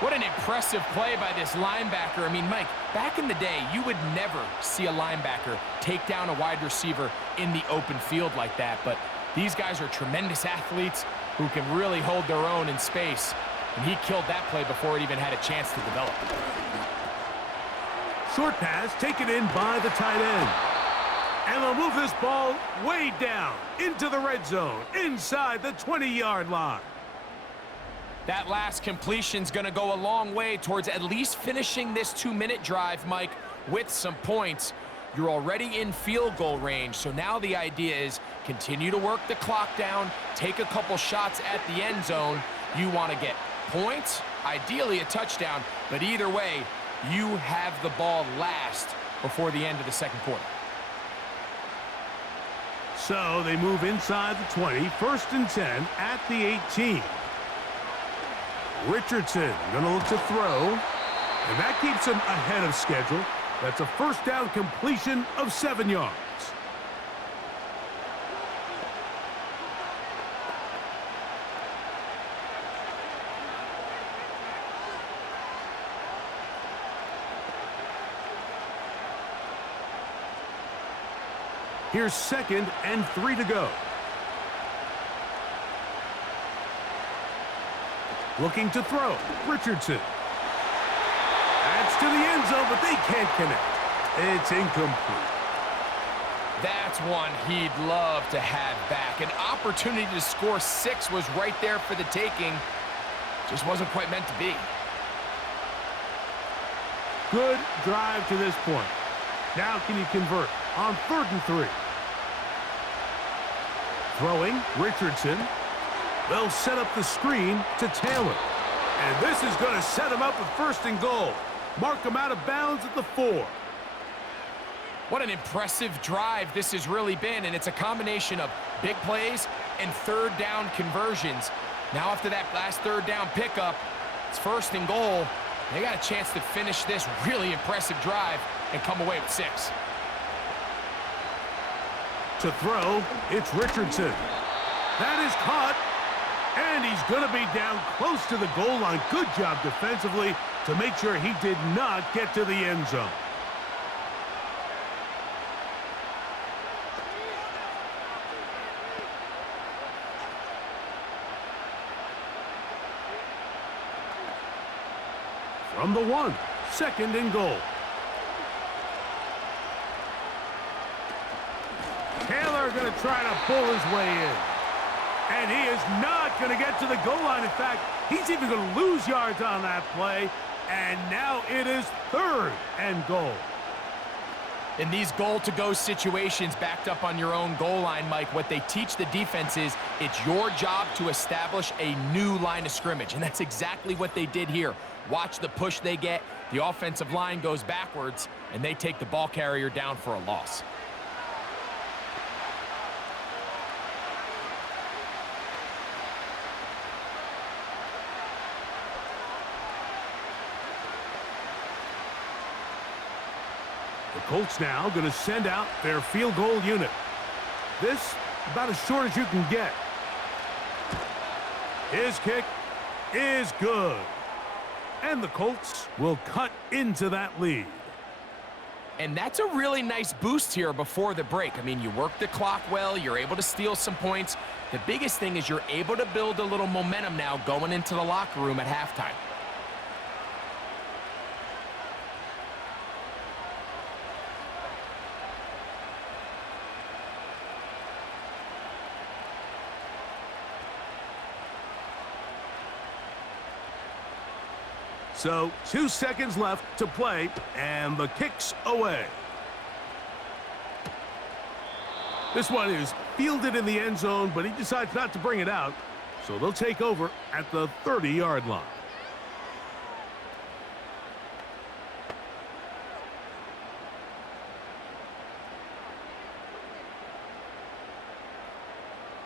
What an impressive play by this linebacker. I mean, Mike, back in the day, you would never see a linebacker take down a wide receiver in the open field like that. But these guys are tremendous athletes who can really hold their own in space. And he killed that play before it even had a chance to develop. Short pass taken in by the tight end. And they'll move this ball way down into the red zone, inside the 20-yard line. That last completion's going to go a long way towards at least finishing this 2-minute drive, Mike, with some points. You're already in field goal range, so now the idea is continue to work the clock down, take a couple shots at the end zone. You want to get points, ideally a touchdown, but either way, you have the ball last before the end of the 2nd quarter. So they move inside the 20, 1st and 10 at the 18. Richardson going to look to throw, and that keeps him ahead of schedule. That's a 1st down completion of 7 yards. Here's 2nd and 3 to go. Looking to throw. Richardson. That's to the end zone, but they can't connect. It's incomplete. That's one he'd love to have back. An opportunity to score 6 was right there for the taking. Just wasn't quite meant to be. Good drive to this point. Now can you convert on 3rd and 3? Throwing, Richardson. They'll set up the screen to Taylor. And this is going to set him up with 1st and goal. Mark him out of bounds at the 4. What an impressive drive this has really been, and it's a combination of big plays and 3rd down conversions. Now after that last 3rd down pickup, it's 1st and goal. They got a chance to finish this really impressive drive and come away with 6. To throw, it's Richardson. That is caught, and he's going to be down close to the goal line. Good job defensively to make sure he did not get to the end zone. From the 1, 2nd and goal. Taylor going to try to pull his way in. And he is not going to get to the goal line. In fact, he's even going to lose yards on that play. And now it is 3rd and goal. In these goal-to-go situations backed up on your own goal line, Mike, what they teach the defense is it's your job to establish a new line of scrimmage. And that's exactly what they did here. Watch the push they get. The offensive line goes backwards, and they take the ball carrier down for a loss. The Colts now going to send out their field goal unit. This about as short as you can get. His kick is good. And the Colts will cut into that lead. And that's a really nice boost here before the break. I mean, you work the clock well. You're able to steal some points. The biggest thing is you're able to build a little momentum now going into the locker room at halftime. So 2 seconds left to play, and the kick's away. This one is fielded in the end zone, but he decides not to bring it out, so they'll take over at the 30-yard line.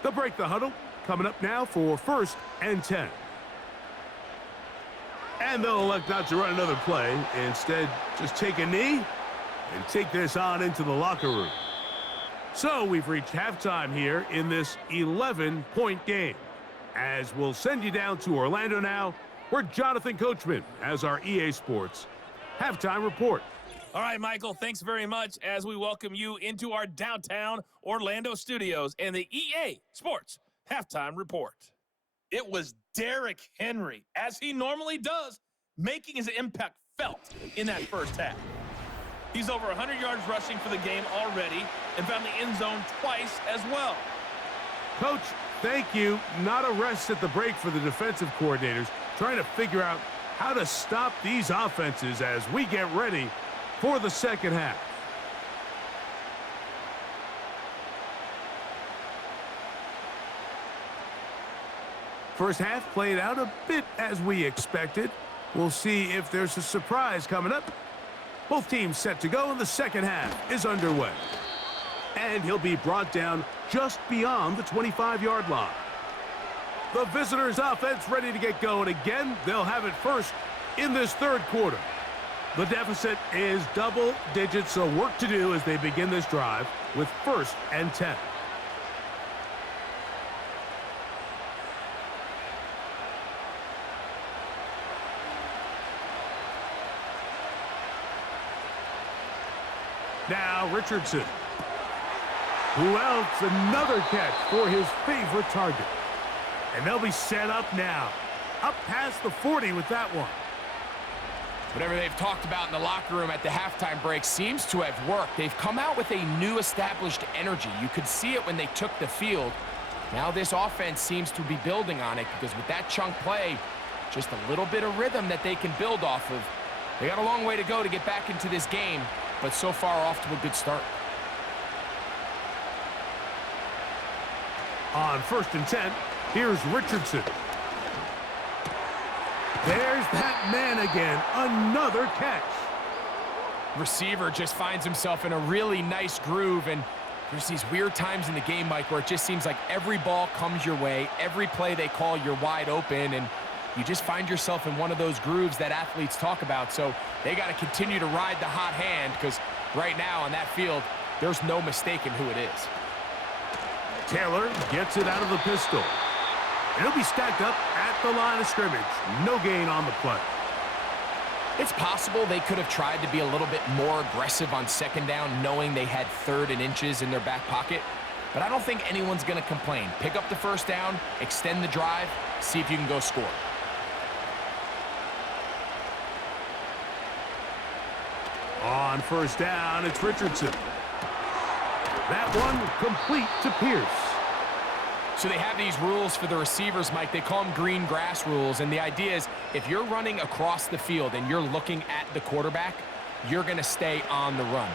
They'll break the huddle, coming up now for 1st and 10. And they'll elect not to run another play. Instead, just take a knee and take this on into the locker room. So we've reached halftime here in this 11-point game. As we'll send you down to Orlando now, where Jonathan Coachman has our EA Sports halftime report. All right, Michael, thanks very much as we welcome you into our downtown Orlando studios and the EA Sports halftime report. It was Derrick Henry, as he normally does, making his impact felt in that first half. He's over 100 yards rushing for the game already and found the end zone twice as well. Coach, thank you. Not a rest at the break for the defensive coordinators, trying to figure out how to stop these offenses as we get ready for the second half. First half played out a bit as we expected. We'll see if there's a surprise coming up. Both teams set to go, and the second half is underway. And he'll be brought down just beyond the 25-yard line. The visitors' offense ready to get going again. They'll have it first in this third quarter. The deficit is double digits, so work to do as they begin this drive with 1st and 10. Now Richardson. Who else? Another catch for his favorite target. And they'll be set up now. Up past the 40 with that one. Whatever they've talked about in the locker room at the halftime break seems to have worked. They've come out with a new established energy. You could see it when they took the field. Now this offense seems to be building on it because with that chunk play, just a little bit of rhythm that they can build off of. They got a long way to go to get back into this game, but so far off to a good start. On 1st and 10, here's Richardson. There's that man again, another catch. Receiver just finds himself in a really nice groove, and there's these weird times in the game, Mike, where it just seems like every ball comes your way, every play they call, you're wide open, and you just find yourself in one of those grooves that athletes talk about. So they got to continue to ride the hot hand because right now on that field, there's no mistaking who it is. Taylor gets it out of the pistol. And it'll be stacked up at the line of scrimmage. No gain on the play. It's possible they could have tried to be a little bit more aggressive on 2nd down, knowing they had 3rd and inches in their back pocket. But I don't think anyone's going to complain. Pick up the 1st down, extend the drive, see if you can go score. On 1st down, it's Richardson. That one complete to Pierce. So they have these rules for the receivers, Mike. They call them green grass rules, and the idea is if you're running across the field and you're looking at the quarterback, you're going to stay on the run.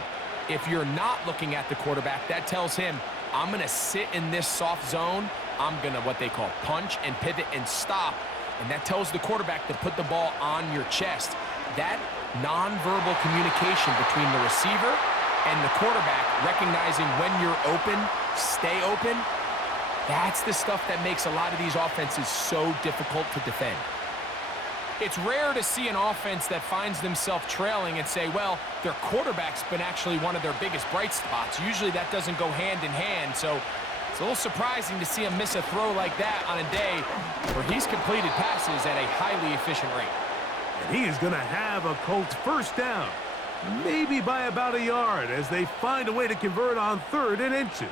If you're not looking at the quarterback, that tells him, I'm going to sit in this soft zone. I'm going to what they call punch and pivot and stop, and that tells the quarterback to put the ball on your chest. That nonverbal communication between the receiver and the quarterback, recognizing when you're open, stay open, that's the stuff that makes a lot of these offenses so difficult to defend. It's rare to see an offense that finds themselves trailing and say, well, their quarterback's been actually one of their biggest bright spots. Usually that doesn't go hand in hand, so it's a little surprising to see him miss a throw like that on a day where he's completed passes at a highly efficient rate. And he is going to have a Colts 1st down, maybe by about a yard, as they find a way to convert on 3rd and inches.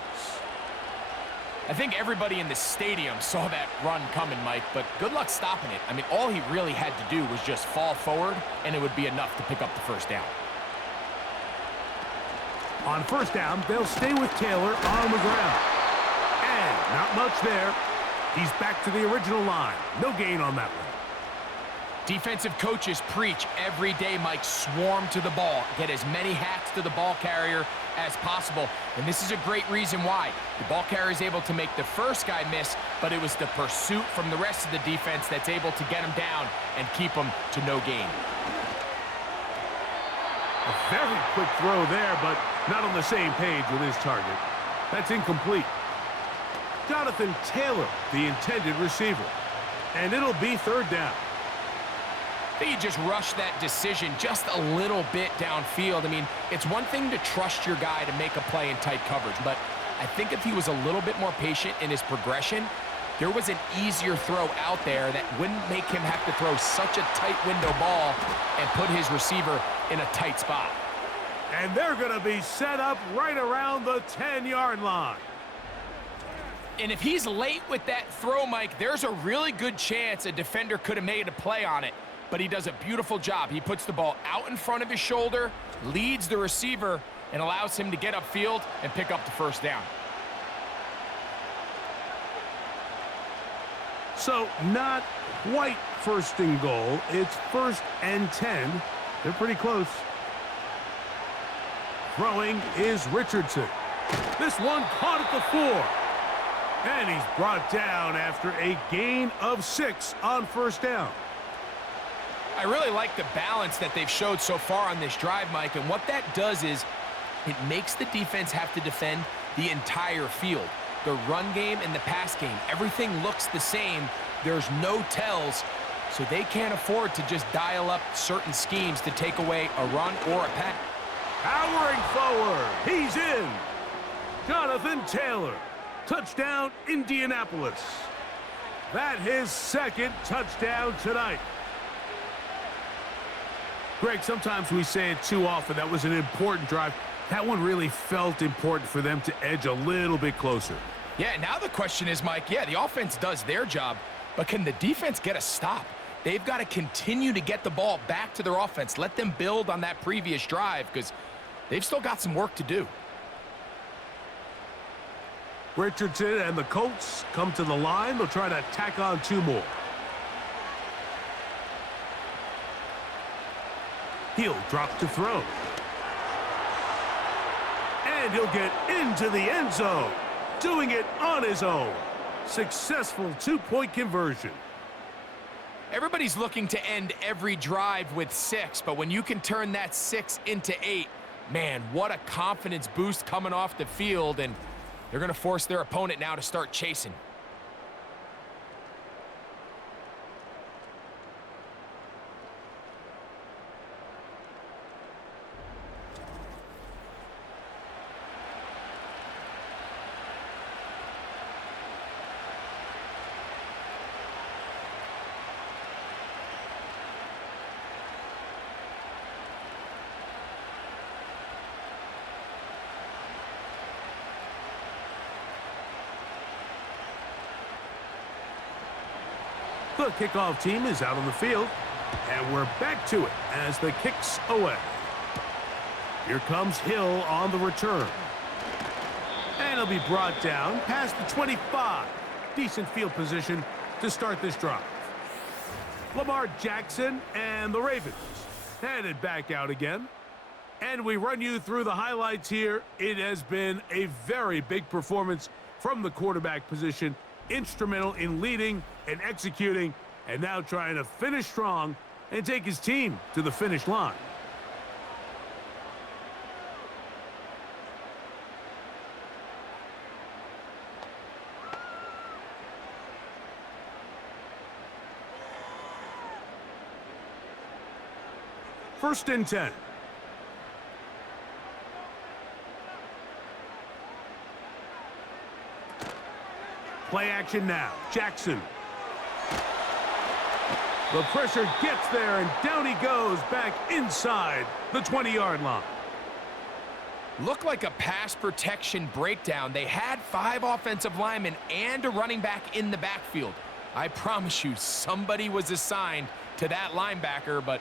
I think everybody in the stadium saw that run coming, Mike, but good luck stopping it. I mean, all he really had to do was just fall forward, and it would be enough to pick up the 1st down. On 1st down, they'll stay with Taylor on the ground. And not much there. He's back to the original line. No gain on that one. Defensive coaches preach every day, Mike, swarm to the ball. Get as many hacks to the ball carrier as possible. And this is a great reason why. The ball carrier is able to make the first guy miss, but it was the pursuit from the rest of the defense that's able to get him down and keep him to no gain. A very quick throw there, but not on the same page with his target. That's incomplete. Jonathan Taylor, the intended receiver. And it'll be 3rd down. I think you just rush that decision just a little bit downfield. I mean, it's one thing to trust your guy to make a play in tight coverage, but I think if he was a little bit more patient in his progression, there was an easier throw out there that wouldn't make him have to throw such a tight window ball and put his receiver in a tight spot. And they're going to be set up right around the 10-yard line. And if he's late with that throw, Mike, there's a really good chance a defender could have made a play on it. But he does a beautiful job. He puts the ball out in front of his shoulder, leads the receiver, and allows him to get upfield and pick up the 1st down. So not quite 1st and goal. It's 1st and 10. They're pretty close. Throwing is Richardson. This one caught at the 4. And he's brought down after a gain of 6 on 1st down. I really like the balance that they've showed so far on this drive, Mike, and what that does is it makes the defense have to defend the entire field. The run game and the pass game, everything looks the same. There's no tells, so they can't afford to just dial up certain schemes to take away a run or a pass. Powering forward, he's in. Jonathan Taylor, touchdown Indianapolis. That his 2nd touchdown tonight. Greg, sometimes we say it too often. That was an important drive. That one really felt important for them to edge a little bit closer. Yeah, now the question is, Mike, yeah, the offense does their job, but can the defense get a stop? They've got to continue to get the ball back to their offense. Let them build on that previous drive because they've still got some work to do. Richardson and the Colts come to the line. They'll try to tack on 2 more. He'll drop to throw. And he'll get into the end zone, doing it on his own. Successful 2-point conversion. Everybody's looking to end every drive with 6, but when you can turn that 6 into 8, man, what a confidence boost coming off the field, and they're going to force their opponent now to start chasing. The kickoff team is out on the field, and we're back to it as the kick's away. Here comes Hill on the return. And he'll be brought down past the 25. Decent field position to start this drive. Lamar Jackson and the Ravens headed back out again. And we run you through the highlights here. It has been a very big performance from the quarterback position. Instrumental in leading and executing, and now trying to finish strong and take his team to the finish line. First and 10. Play action now. Jackson. The pressure gets there, and down he goes back inside the 20-yard line. Looked like a pass protection breakdown. They had 5 offensive linemen and a running back in the backfield. I promise you, somebody was assigned to that linebacker, but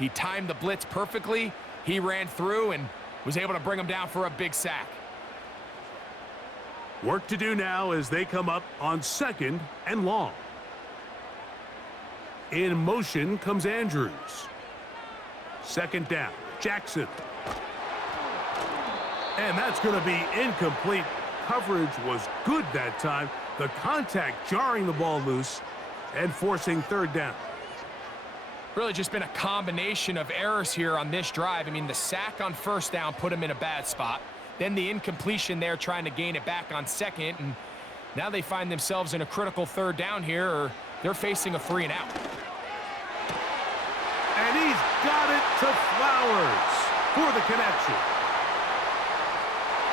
he timed the blitz perfectly. He ran through and was able to bring him down for a big sack. Work to do now as they come up on 2nd and long. In motion comes Andrews. 2nd down. Jackson. And that's going to be incomplete. Coverage was good that time. The contact jarring the ball loose and forcing 3rd down. Really just been a combination of errors here on this drive. I mean, the sack on 1st down put him in a bad spot. Then the incompletion there trying to gain it back on 2nd. And now they find themselves in a critical 3rd down here, or they're facing a 3-and-out. And he's got it to Flowers for the connection.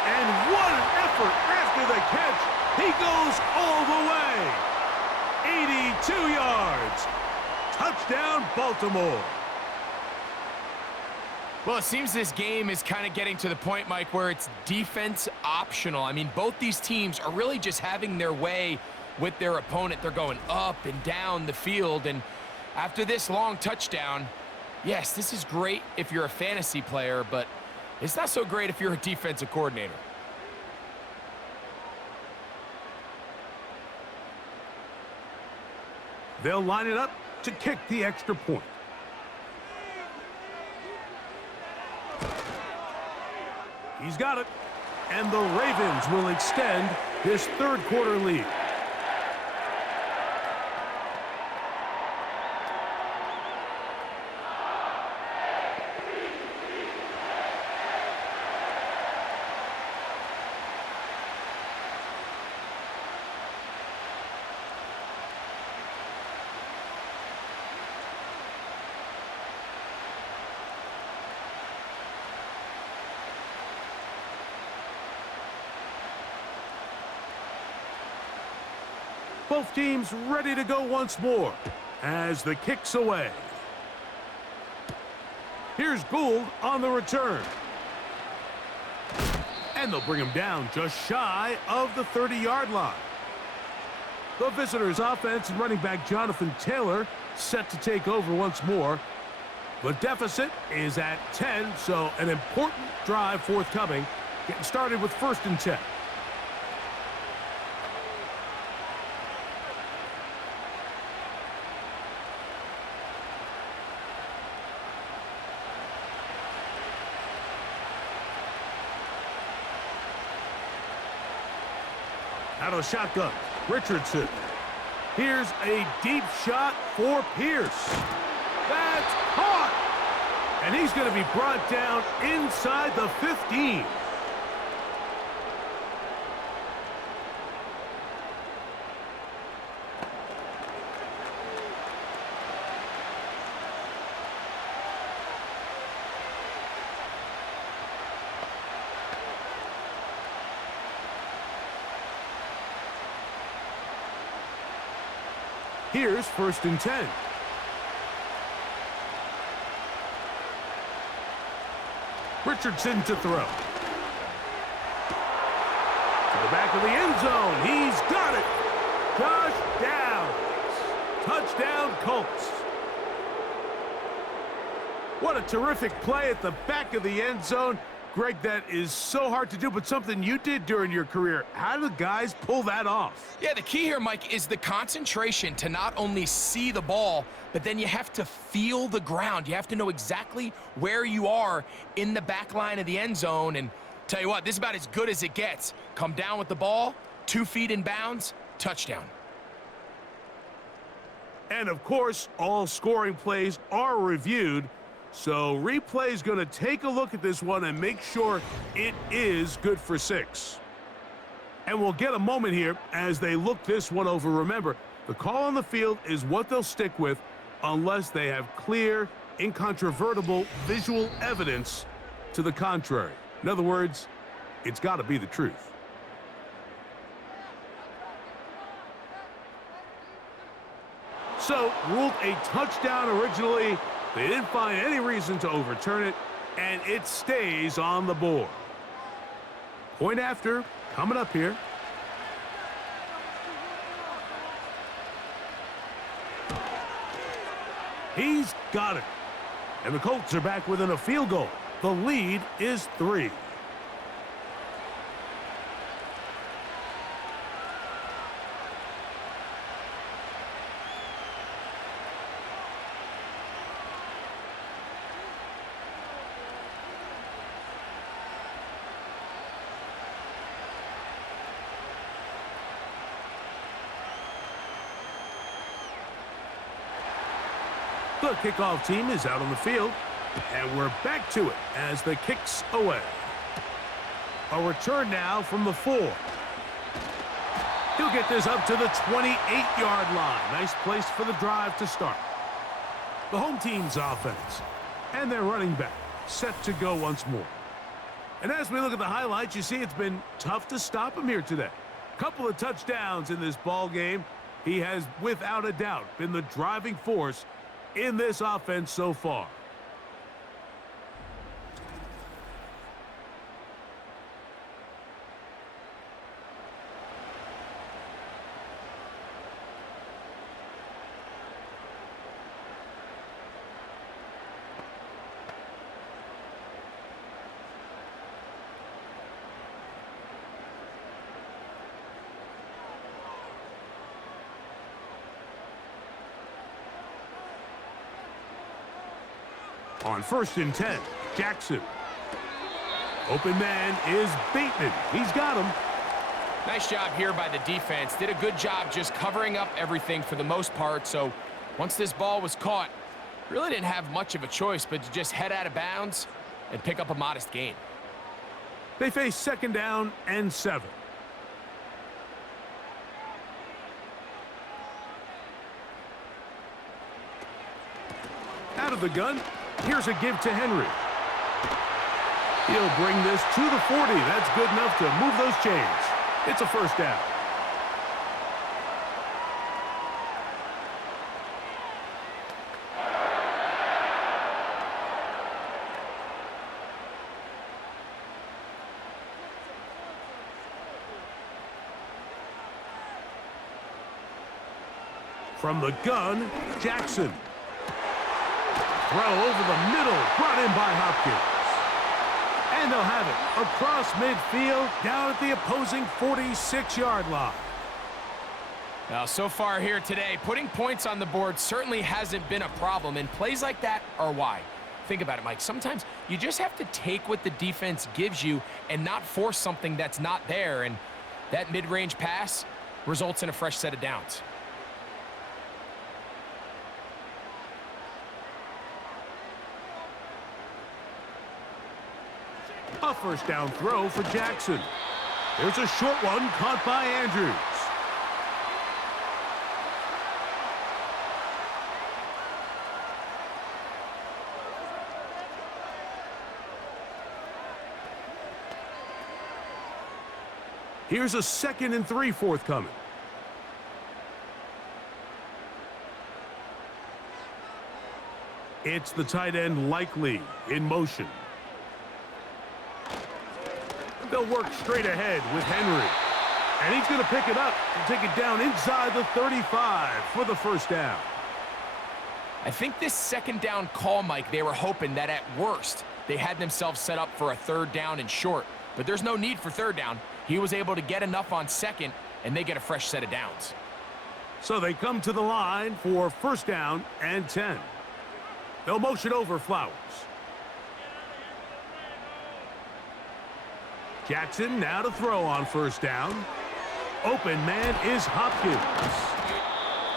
And what an effort after the catch. He goes all the way. 82 yards. Touchdown, Baltimore. Well, it seems this game is kind of getting to the point, Mike, where it's defense optional. I mean, both these teams are really just having their way with their opponent. They're going up and down the field, and after this long touchdown, yes, this is great if you're a fantasy player, but it's not so great if you're a defensive coordinator. They'll line it up to kick the extra point. He's got it. And the Ravens will extend this 3rd quarter lead. Both teams ready to go once more as the kick's away. Here's Gould on the return. And they'll bring him down just shy of the 30-yard line. The visitors' offense and running back Jonathan Taylor set to take over once more. The deficit is at 10, so an important drive forthcoming. Getting started with 1st and 10. Out of the shotgun, Richardson. Here's a deep shot for Pierce. That's caught! And he's going to be brought down inside the 15. Here's 1st and 10. Richardson to throw. To the back of the end zone. He's got it. Josh Downs. Touchdown, Colts. What a terrific play at the back of the end zone. Greg, that is so hard to do, but something you did during your career. How do guys pull that off? Yeah, the key here, Mike, is the concentration to not only see the ball, but then you have to feel the ground. You have to know exactly where you are in the back line of the end zone. And tell you what, this is about as good as it gets. Come down with the ball, 2 feet in bounds, touchdown. And, of course, all scoring plays are reviewed. So replay's going to take a look at this one and make sure it is good for 6. And we'll get a moment here as they look this one over. Remember, the call on the field is what they'll stick with unless they have clear, incontrovertible visual evidence to the contrary. In other words, it's got to be the truth. So, ruled a touchdown originally. They didn't find any reason to overturn it, and it stays on the board. Point after, coming up here. He's got it. And the Colts are back within a field goal. The lead is 3. The kickoff team is out on the field, and we're back to it as the kick's away. A return now from the 4. He'll get this up to the 28-yard line. Nice place for the drive to start. The home team's offense and their running back set to go once more. And as we look at the highlights, you see it's been tough to stop him here today. Couple of touchdowns in this ball game. He has, without a doubt, been the driving force in this offense so far. On 1st and 10, Jackson. Open man is Bateman. He's got him. Nice job here by the defense. Did a good job just covering up everything for the most part. So once this ball was caught, really didn't have much of a choice but to just head out of bounds and pick up a modest gain. They face 2nd down and 7. Out of the gun. Here's a give to Henry. He'll bring this to the 40. That's good enough to move those chains. It's a 1st down. From the gun, Jackson. Throw over the middle, brought in by Hopkins. And they'll have it across midfield, down at the opposing 46-yard line. Now, so far here today, putting points on the board certainly hasn't been a problem, and plays like that are why. Think about it, Mike. Sometimes you just have to take what the defense gives you and not force something that's not there, and that mid-range pass results in a fresh set of downs. A first down throw for Jackson. There's a short one caught by Andrews. Here's a 2nd and 3 forthcoming. It's the tight end Likely in motion. They'll work straight ahead with Henry. And he's going to pick it up and take it down inside the 35 for the first down. I think this 2nd down call, Mike, they were hoping that at worst they had themselves set up for a 3rd down and short. But there's no need for 3rd down. He was able to get enough on 2nd, and they get a fresh set of downs. So they come to the line for 1st down and 10. They'll motion over Flowers. Jackson now to throw on 1st down. Open man is Hopkins.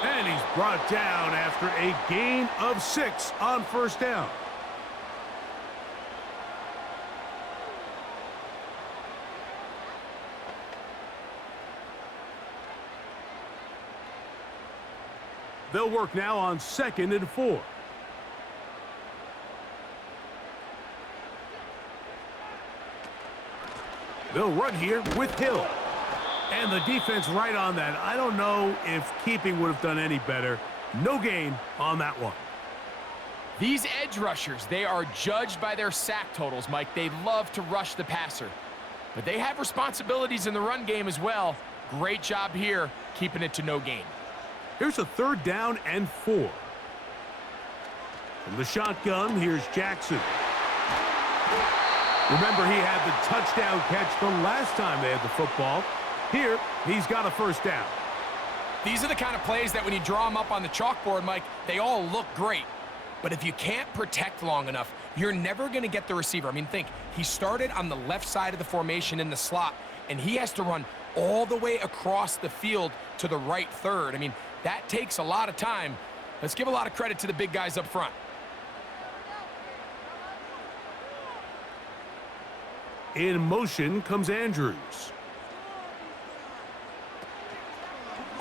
And he's brought down after a gain of 6 on 1st down. They'll work now on 2nd and 4. They'll run here with Hill. And the defense right on that. I don't know if keeping would have done any better. No gain on that one. These edge rushers, they are judged by their sack totals, Mike. They love to rush the passer. But they have responsibilities in the run game as well. Great job here, keeping it to no gain. Here's a 3rd down and 4. From the shotgun, here's Jackson. Remember, he had the touchdown catch the last time they had the football. Here, he's got a 1st down. These are the kind of plays that when you draw them up on the chalkboard, Mike, they all look great. But if you can't protect long enough, you're never going to get the receiver. I mean, think, he started on the left side of the formation in the slot, and he has to run all the way across the field to the right 3rd. I mean, that takes a lot of time. Let's give a lot of credit to the big guys up front. In motion comes Andrews.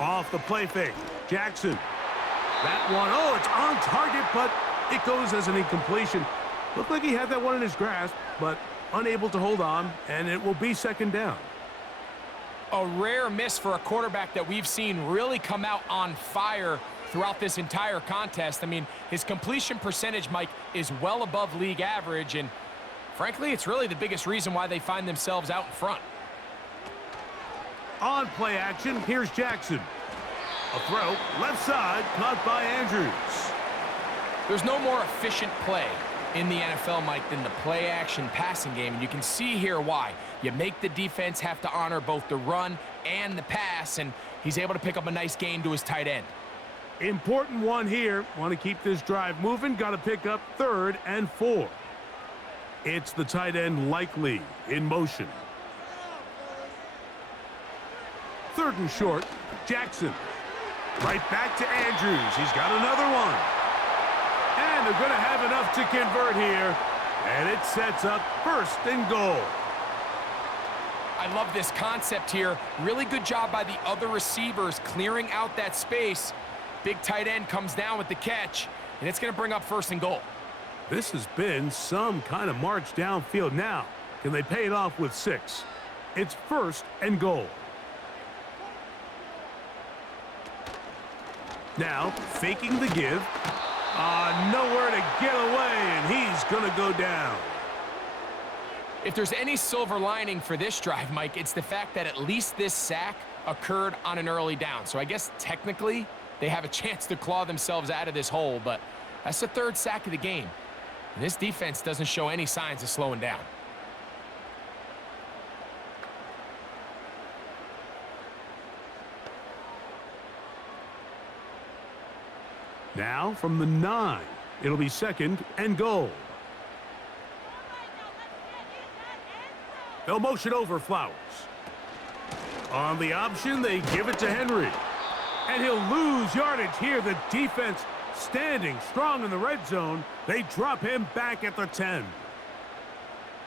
Off the play fake, Jackson. That one, oh, it's on target, but it goes as an incompletion. Looked like he had that one in his grasp, but unable to hold on, and it will be 2nd down. A rare miss for a quarterback that we've seen really come out on fire throughout this entire contest. I mean, his completion percentage, Mike, is well above league average, and frankly, it's really the biggest reason why they find themselves out in front. On play action, here's Jackson. A throw, left side, caught by Andrews. There's no more efficient play in the NFL, Mike, than the play action passing game, and you can see here why. You make the defense have to honor both the run and the pass, and he's able to pick up a nice gain to his tight end. Important one here. Want to keep this drive moving, got to pick up 3rd and 4. It's the tight end Likely in motion. 3rd and short, Jackson. Right back to Andrews. He's got another one. And they're going to have enough to convert here. And it sets up 1st and goal. I love this concept here. Really good job by the other receivers clearing out that space. Big tight end comes down with the catch, and it's going to bring up 1st and goal. This has been some kind of march downfield. Now, can they pay it off with 6? It's 1st and goal. Now, faking the give. Nowhere to get away, and he's going to go down. If there's any silver lining for this drive, Mike, it's the fact that at least this sack occurred on an early down. So I guess technically they have a chance to claw themselves out of this hole, but that's the third sack of the game. And this defense doesn't show any signs of slowing down. Now from the 9, it'll be 2nd and goal. They'll motion over Flowers. On the option, they give it to Henry. And he'll lose yardage here. The defense standing strong in the red zone. They drop him back at the 10.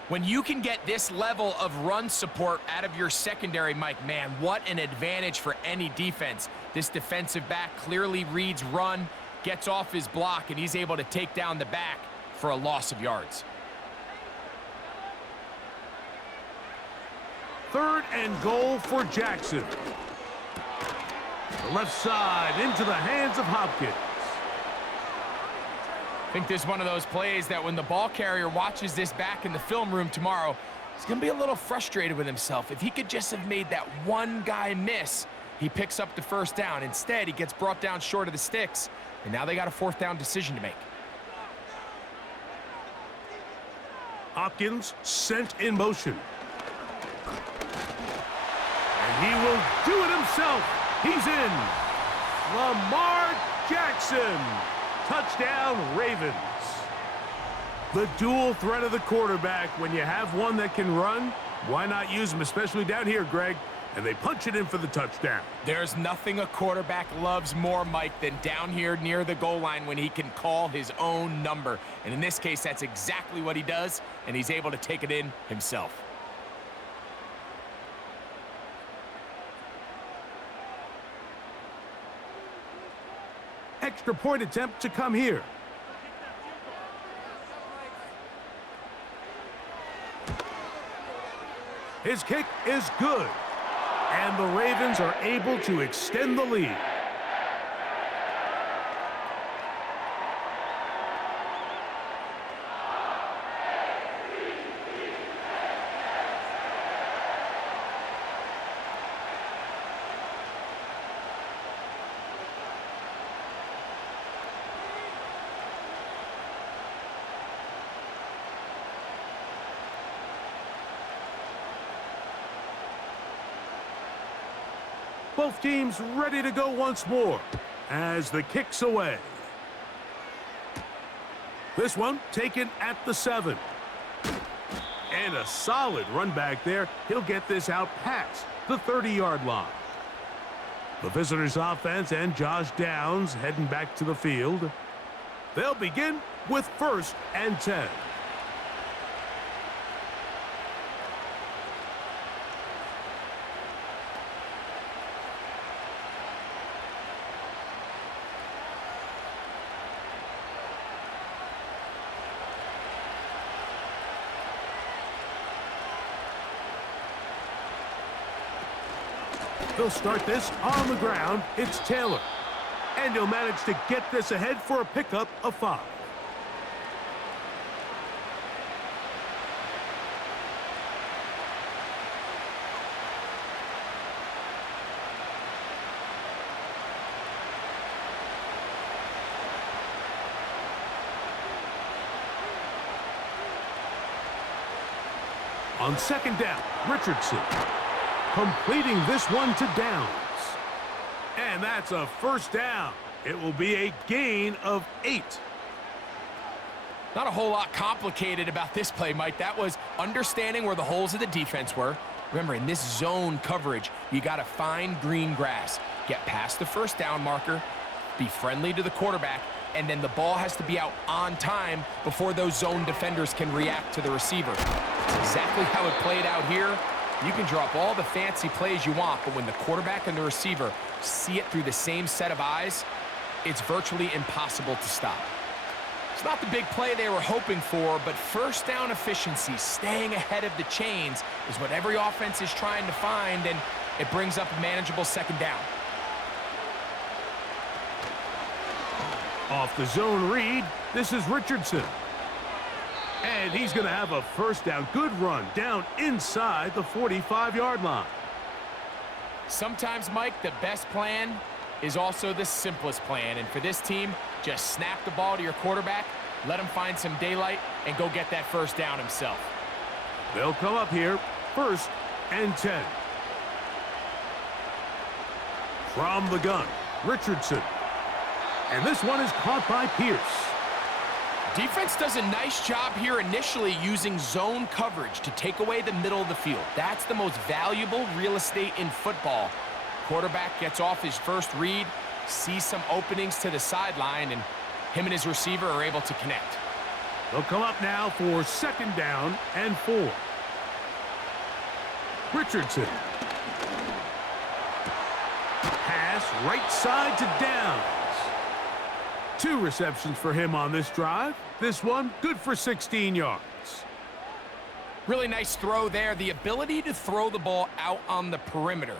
When you can get this level of run support out of your secondary, Mike, man, what an advantage for any defense. This defensive back clearly reads run, gets off his block, and he's able to take down the back for a loss of yards. 3rd and goal for Jackson. The left side into the hands of Hopkins. I think this is one of those plays that when the ball carrier watches this back in the film room tomorrow, he's going to be a little frustrated with himself. If he could just have made that one guy miss, he picks up the first down. Instead, he gets brought down short of the sticks, and now they got a 4th down decision to make. Hopkins sent in motion. And he will do it himself. He's in. Lamar Jackson. Touchdown, Ravens. The dual threat of the quarterback. When you have one that can run, why not use him, especially down here, Greg? And they punch it in for the touchdown. There's nothing a quarterback loves more, Mike, than down here near the goal line when he can call his own number. And in this case, that's exactly what he does, and he's able to take it in himself. Extra point attempt to come here. His kick is good. And the Ravens are able to extend the lead. Both teams ready to go once more as the kick's away. This one taken at the 7. And a solid run back there. He'll get this out past the 30-yard line. The visitors' offense and Josh Downs heading back to the field. They'll begin with 1st and 10. They'll start this on the ground. It's Taylor. And he'll manage to get this ahead for a pickup of 5. On 2nd down, Richardson. Completing this one to Downs. And that's a 1st down. It will be a gain of 8. Not a whole lot complicated about this play, Mike. That was understanding where the holes of the defense were. Remember, in this zone coverage, you got to find green grass. Get past the 1st down marker, be friendly to the quarterback, and then the ball has to be out on time before those zone defenders can react to the receiver. That's exactly how it played out here. You can drop all the fancy plays you want, but when the quarterback and the receiver see it through the same set of eyes, it's virtually impossible to stop. It's not the big play they were hoping for, but 1st down efficiency, staying ahead of the chains, is what every offense is trying to find, and it brings up a manageable 2nd down. Off the zone read, this is Richardson. And he's going to have a 1st down. Good run down inside the 45-yard line. Sometimes, Mike, the best plan is also the simplest plan. And for this team, just snap the ball to your quarterback, let him find some daylight, and go get that first down himself. They'll come up here, 1st and 10. From the gun, Richardson. And this one is caught by Pierce. Defense does a nice job here initially using zone coverage to take away the middle of the field. That's the most valuable real estate in football. Quarterback gets off his first read, sees some openings to the sideline, and him and his receiver are able to connect. They'll come up now for 2nd down and 4. Richardson. Pass right side to Downs. 2 receptions for him on this drive. This one good for 16 yards. Really nice throw there. The ability to throw the ball out on the perimeter.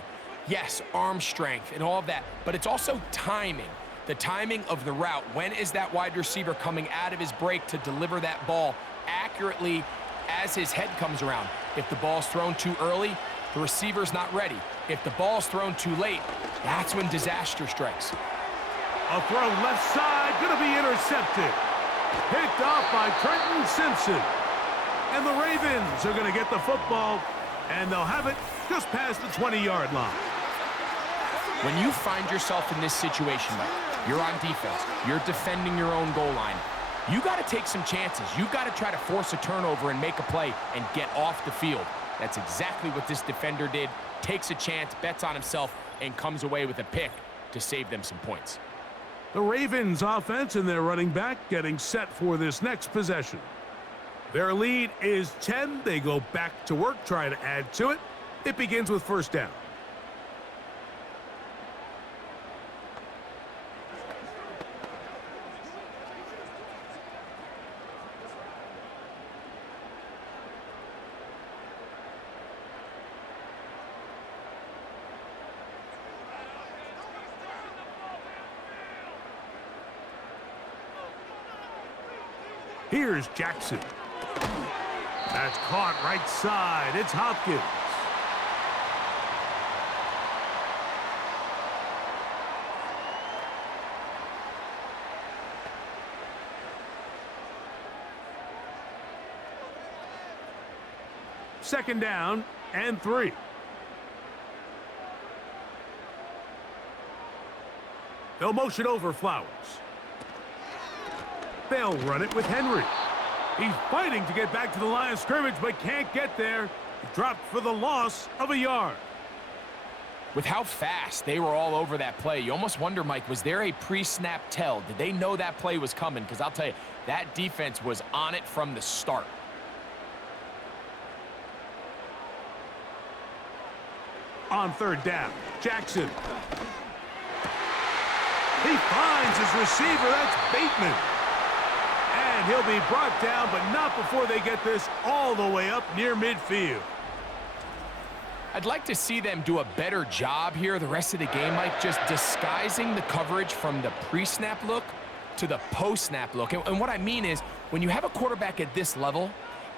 Yes, arm strength and all of that, but it's also timing. The timing of the route. When is that wide receiver coming out of his break to deliver that ball accurately as his head comes around? If the ball's thrown too early, the receiver's not ready. If the ball's thrown too late, that's when disaster strikes. A throw left side, going to be intercepted. Picked off by Trenton Simpson. And the Ravens are going to get the football, and they'll have it just past the 20-yard line. When you find yourself in this situation, Mike, you're on defense, you're defending your own goal line, you got to take some chances. You got to try to force a turnover and make a play and get off the field. That's exactly what this defender did. Takes a chance, bets on himself, and comes away with a pick to save them some points. The Ravens offense and their running back getting set for this next possession. Their lead is 10. They go back to work, try to add to it. It begins with 1st down. Here's Jackson. That's caught right side. It's Hopkins. Second down and 3. They'll motion over Flowers. They'll run it with Henry. He's fighting to get back to the line of scrimmage, but can't get there. He dropped for the loss of a yard. With how fast they were all over that play, you almost wonder, Mike, was there a pre-snap tell? Did they know that play was coming? Because I'll tell you, that defense was on it from the start. On 3rd down, Jackson. He finds his receiver. That's Bateman. And he'll be brought down, but not before they get this all the way up near midfield. I'd like to see them do a better job here the rest of the game, Mike, just disguising the coverage from the pre-snap look to the post-snap look. And what I mean is, when you have a quarterback at this level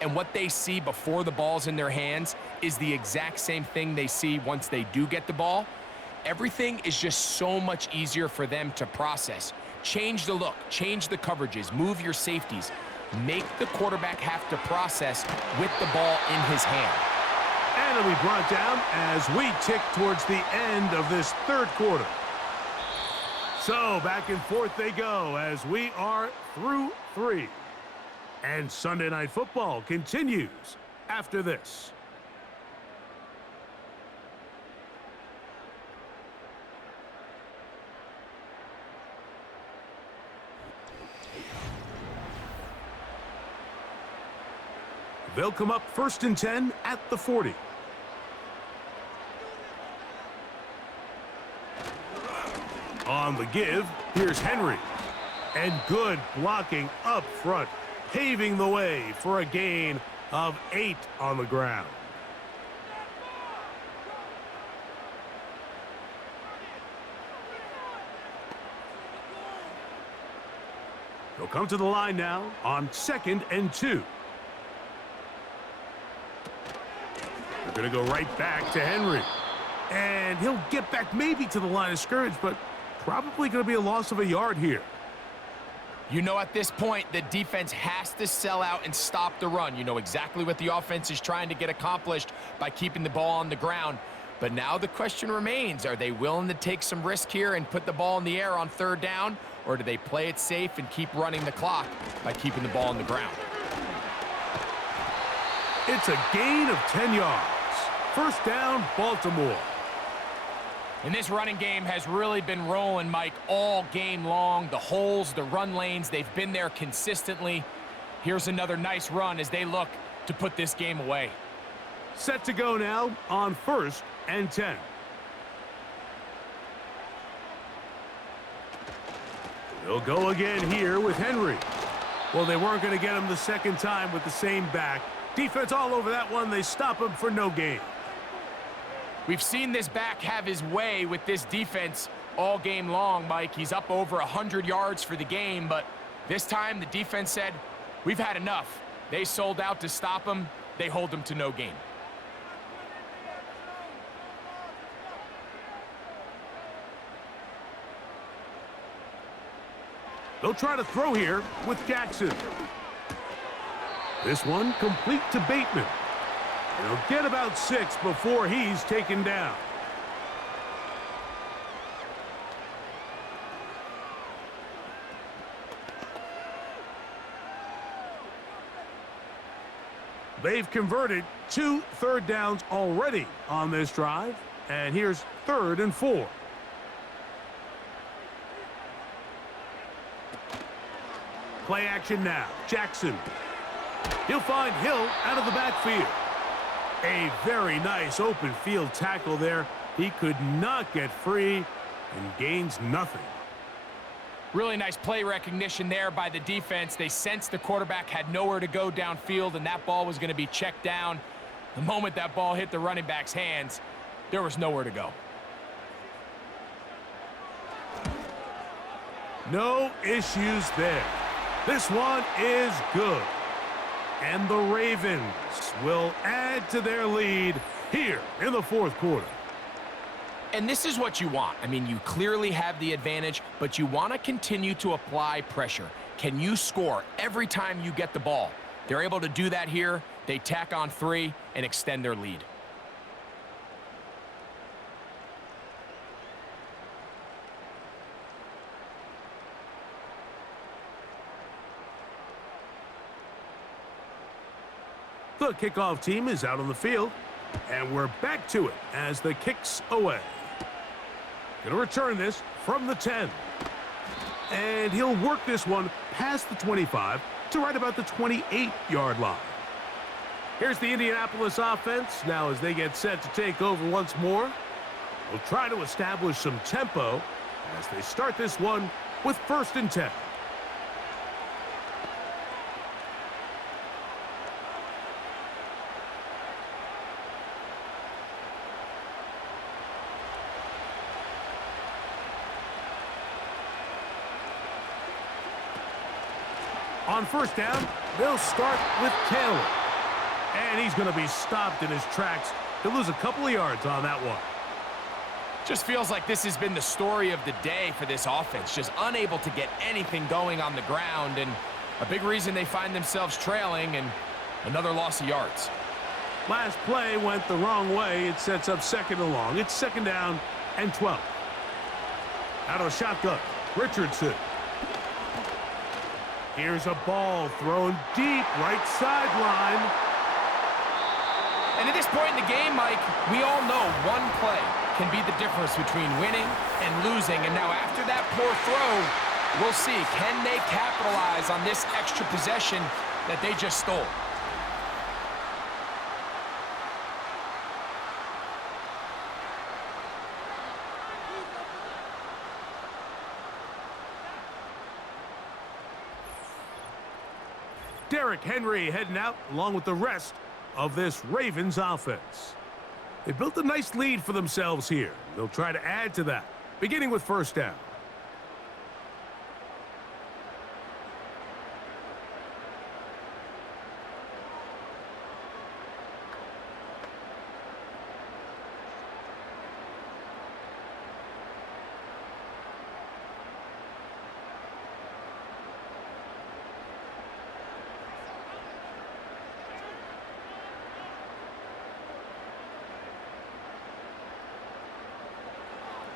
and what they see before the ball's in their hands is the exact same thing they see once they do get the ball, everything is just so much easier for them to process. Change the look, change the coverages, move your safeties. Make the quarterback have to process with the ball in his hand. And it'll be brought down as we tick towards the end of this 3rd quarter. So back and forth they go as we are through 3. And Sunday Night Football continues after this. They'll come up 1st and 10 at the 40. On the give, here's Henry. And good blocking up front, paving the way for a gain of 8 on the ground. They'll come to the line now on 2nd and 2. They're going to go right back to Henry. And he'll get back maybe to the line of scrimmage, but Probably going to be a loss of a yard here. You know, at this point, the defense has to sell out and stop the run. You know exactly what the offense is trying to get accomplished by keeping the ball on the ground. But now the question remains, are they willing to take some risk here and put the ball in the air on 3rd down? Or do they play it safe and keep running the clock by keeping the ball on the ground? It's a gain of 10 yards. 1st down, Baltimore. And this running game has really been rolling, Mike, all game long. The holes, the run lanes, they've been there consistently. Here's another nice run as they look to put this game away. Set to go now on 1st and 10. They'll go again here with Henry. Well, they weren't going to get him the 2nd time with the same back. Defense all over that one. They stop him for no gain. We've seen this back have his way with this defense all game long, Mike. He's up over 100 yards for the game, but this time the defense said, we've had enough. They sold out to stop him. They hold him to no gain. They'll try to throw here with Jackson. This one complete to Bateman. He'll get about 6 before he's taken down. They've converted 2 3rd downs already on this drive. And here's 3rd and 4. Play action now. Jackson. He'll find Hill out of the backfield. A very nice open field tackle there. He could not get free and gains nothing. Really nice play recognition there by the defense. They sensed the quarterback had nowhere to go downfield, and that ball was going to be checked down. The moment that ball hit the running back's hands, there was nowhere to go. No issues there. This one is good. And the Ravens will add to their lead here in the 4th quarter. And this is what you want. I mean, you clearly have the advantage, but you want to continue to apply pressure. Can you score every time you get the ball? They're able to do that here. They tack on 3 and extend their lead. The kickoff team is out on the field, and we're back to it as the kick's away. Going to return this from the 10. And he'll work this one past the 25 to right about the 28-yard line. Here's the Indianapolis offense now as they get set to take over once more. They'll try to establish some tempo as they start this one with 1st and 10. On 1st down, they'll start with Taylor. And he's going to be stopped in his tracks. He'll lose a couple of yards on that one. Just feels like this has been the story of the day for this offense. Just unable to get anything going on the ground. And a big reason they find themselves trailing and another loss of yards. Last play went the wrong way. It sets up 2nd and long. It's 2nd down and 12. Out of a shotgun, Richardson. Here's a ball thrown deep right sideline. And at this point in the game, Mike, we all know one play can be the difference between winning and losing. And now after that poor throw, we'll see, can they capitalize on this extra possession that they just stole? Derrick Henry heading out along with the rest of this Ravens offense. They built a nice lead for themselves here. They'll try to add to that, beginning with 1st down.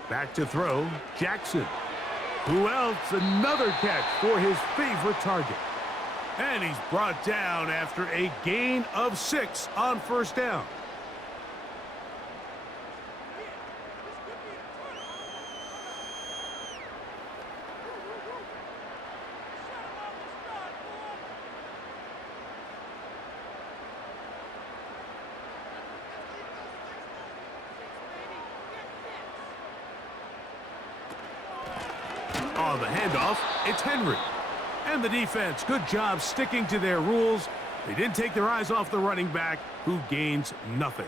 Back to throw, Jackson. Who else? Another catch for his favorite target. And he's brought down after a gain of 6 on first down. On the handoff, it's Henry. And the defense, good job sticking to their rules. They didn't take their eyes off the running back, who gains nothing.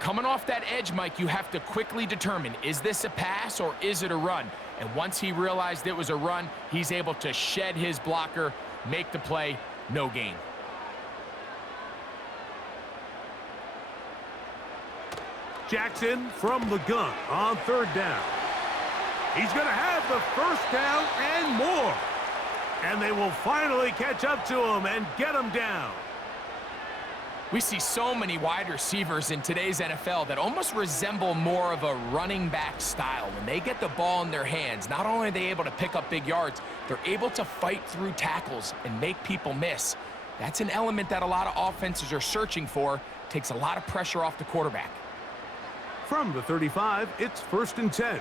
Coming off that edge, Mike, you have to quickly determine, is this a pass or is it a run? And once he realized it was a run, he's able to shed his blocker, make the play, no gain. Jackson from the gun on third down. He's going to have the first down and more. And they will finally catch up to him and get him down. We see so many wide receivers in today's NFL that almost resemble more of a running back style. When they get the ball in their hands, not only are they able to pick up big yards, they're able to fight through tackles and make people miss. That's an element that a lot of offenses are searching for. Takes a lot of pressure off the quarterback. From the 35, it's 1st and 10.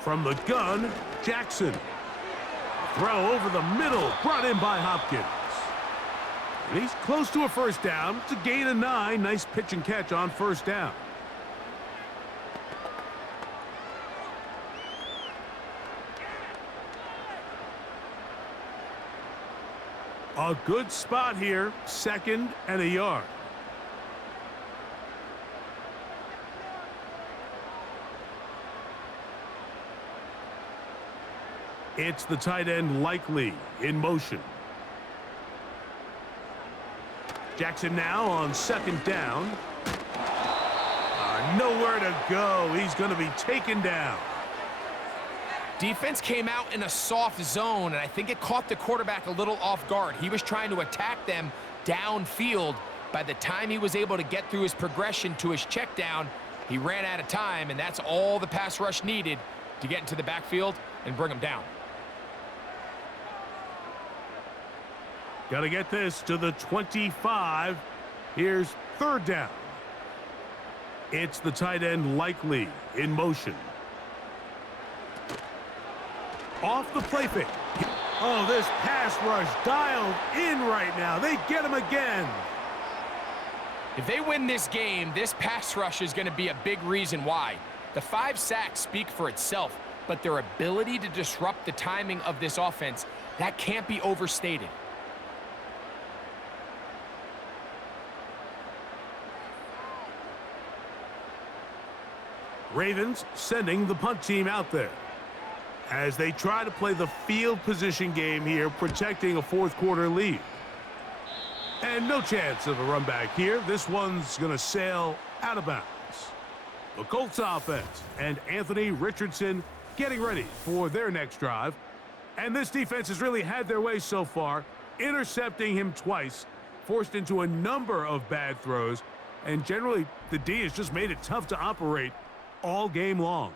From the gun, Jackson. Throw over the middle, brought in by Hopkins. And he's close to a first down. It's a gain of 9. Nice pitch and catch on first down. A good spot here, 2nd and a yard. It's the tight end Likely in motion. Jackson now on 2nd down. Nowhere to go. He's going to be taken down. Defense came out in a soft zone, and I think it caught the quarterback a little off guard. He was trying to attack them downfield. By the time he was able to get through his progression to his check down, he ran out of time, and that's all the pass rush needed to get into the backfield and bring him down. Got to get this to the 25. Here's 3rd down. It's the tight end Likely in motion. Off the play fake. Oh, this pass rush dialed in right now. They get him again. If they win this game, this pass rush is going to be a big reason why. The 5 sacks speak for itself, but their ability to disrupt the timing of this offense, that can't be overstated. Ravens sending the punt team out there as they try to play the field position game here, protecting a 4th quarter lead. And no chance of a run back here. This one's going to sail out of bounds. The Colts offense and Anthony Richardson getting ready for their next drive. And this defense has really had their way so far, intercepting him twice, forced into a number of bad throws, and generally the D has just made it tough to operate all game long.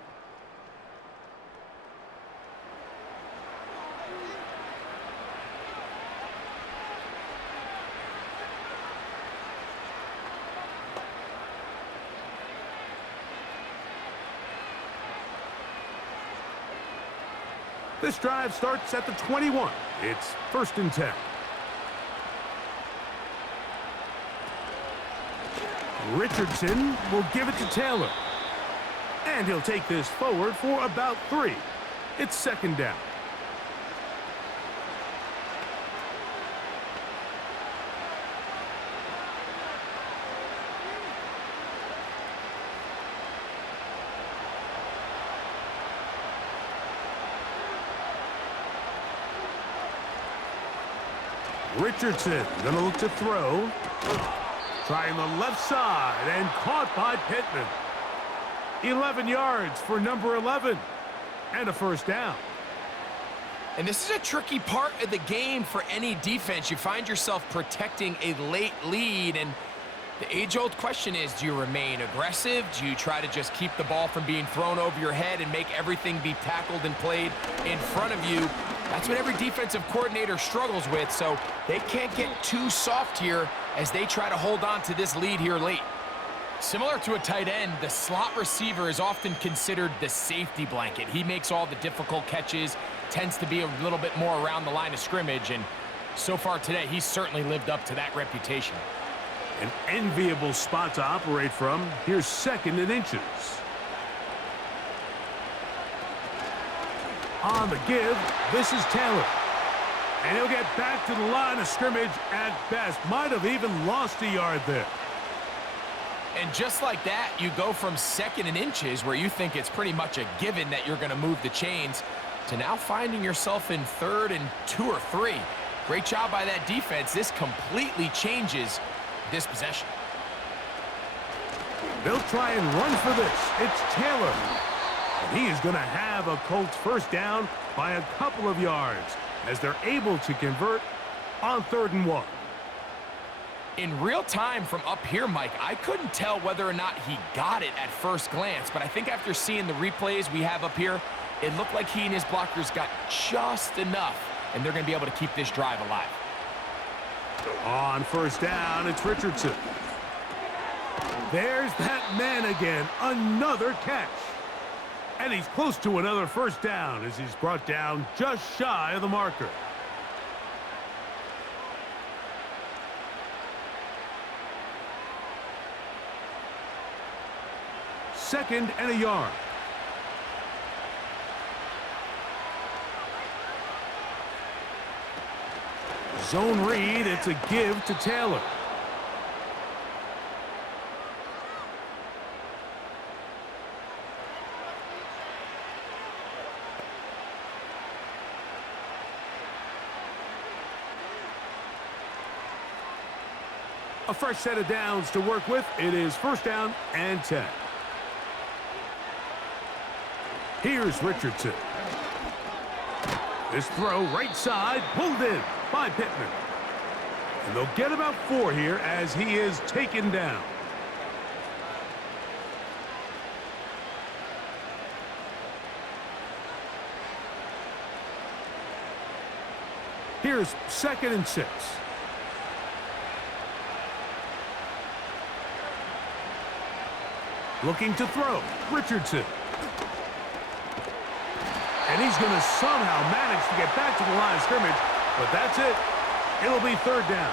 This drive starts at the 21. It's 1st and 10. Richardson will give it to Taylor. And he'll take this forward for about 3. It's 2nd down. Richardson going to look to throw. Trying the left side and caught by Pittman. 11 yards for number 11 and a first down. And this is a tricky part of the game for any defense. You find yourself protecting a late lead, and the age-old question is, do you remain aggressive? Do you try to just keep the ball from being thrown over your head and make everything be tackled and played in front of you? That's what every defensive coordinator struggles with, so they can't get too soft here as they try to hold on to this lead here late. Similar to a tight end, the slot receiver is often considered the safety blanket. He makes all the difficult catches, tends to be a little bit more around the line of scrimmage, and so far today, he's certainly lived up to that reputation. An enviable spot to operate from. Here's 2nd and inches. On the give, this is Taylor. And he'll get back to the line of scrimmage at best. Might have even lost a yard there. And just like that, you go from 2nd and inches, where you think it's pretty much a given that you're going to move the chains, to now finding yourself in 3rd and 2 or 3. Great job by that defense. This completely changes this possession. They'll try and run for this. It's Taylor. And he is going to have a Colts first down by a couple of yards as they're able to convert on 3rd and 1. In real time from up here, Mike, I couldn't tell whether or not he got it at first glance, but I think after seeing the replays we have up here, it looked like he and his blockers got just enough, and they're going to be able to keep this drive alive. On first down, it's Richardson. There's that man again, another catch. And he's close to another first down as he's brought down just shy of the marker. Second and a yard. Zone read, it's a give to Taylor. A fresh set of downs to work with. It is 1st down and 10. Here's Richardson. This throw right side, pulled in by Pittman. And they'll get about 4 here as he is taken down. Here's 2nd and 6. Looking to throw, Richardson. And he's going to somehow manage to get back to the line of scrimmage, but that's it. It'll be 3rd down.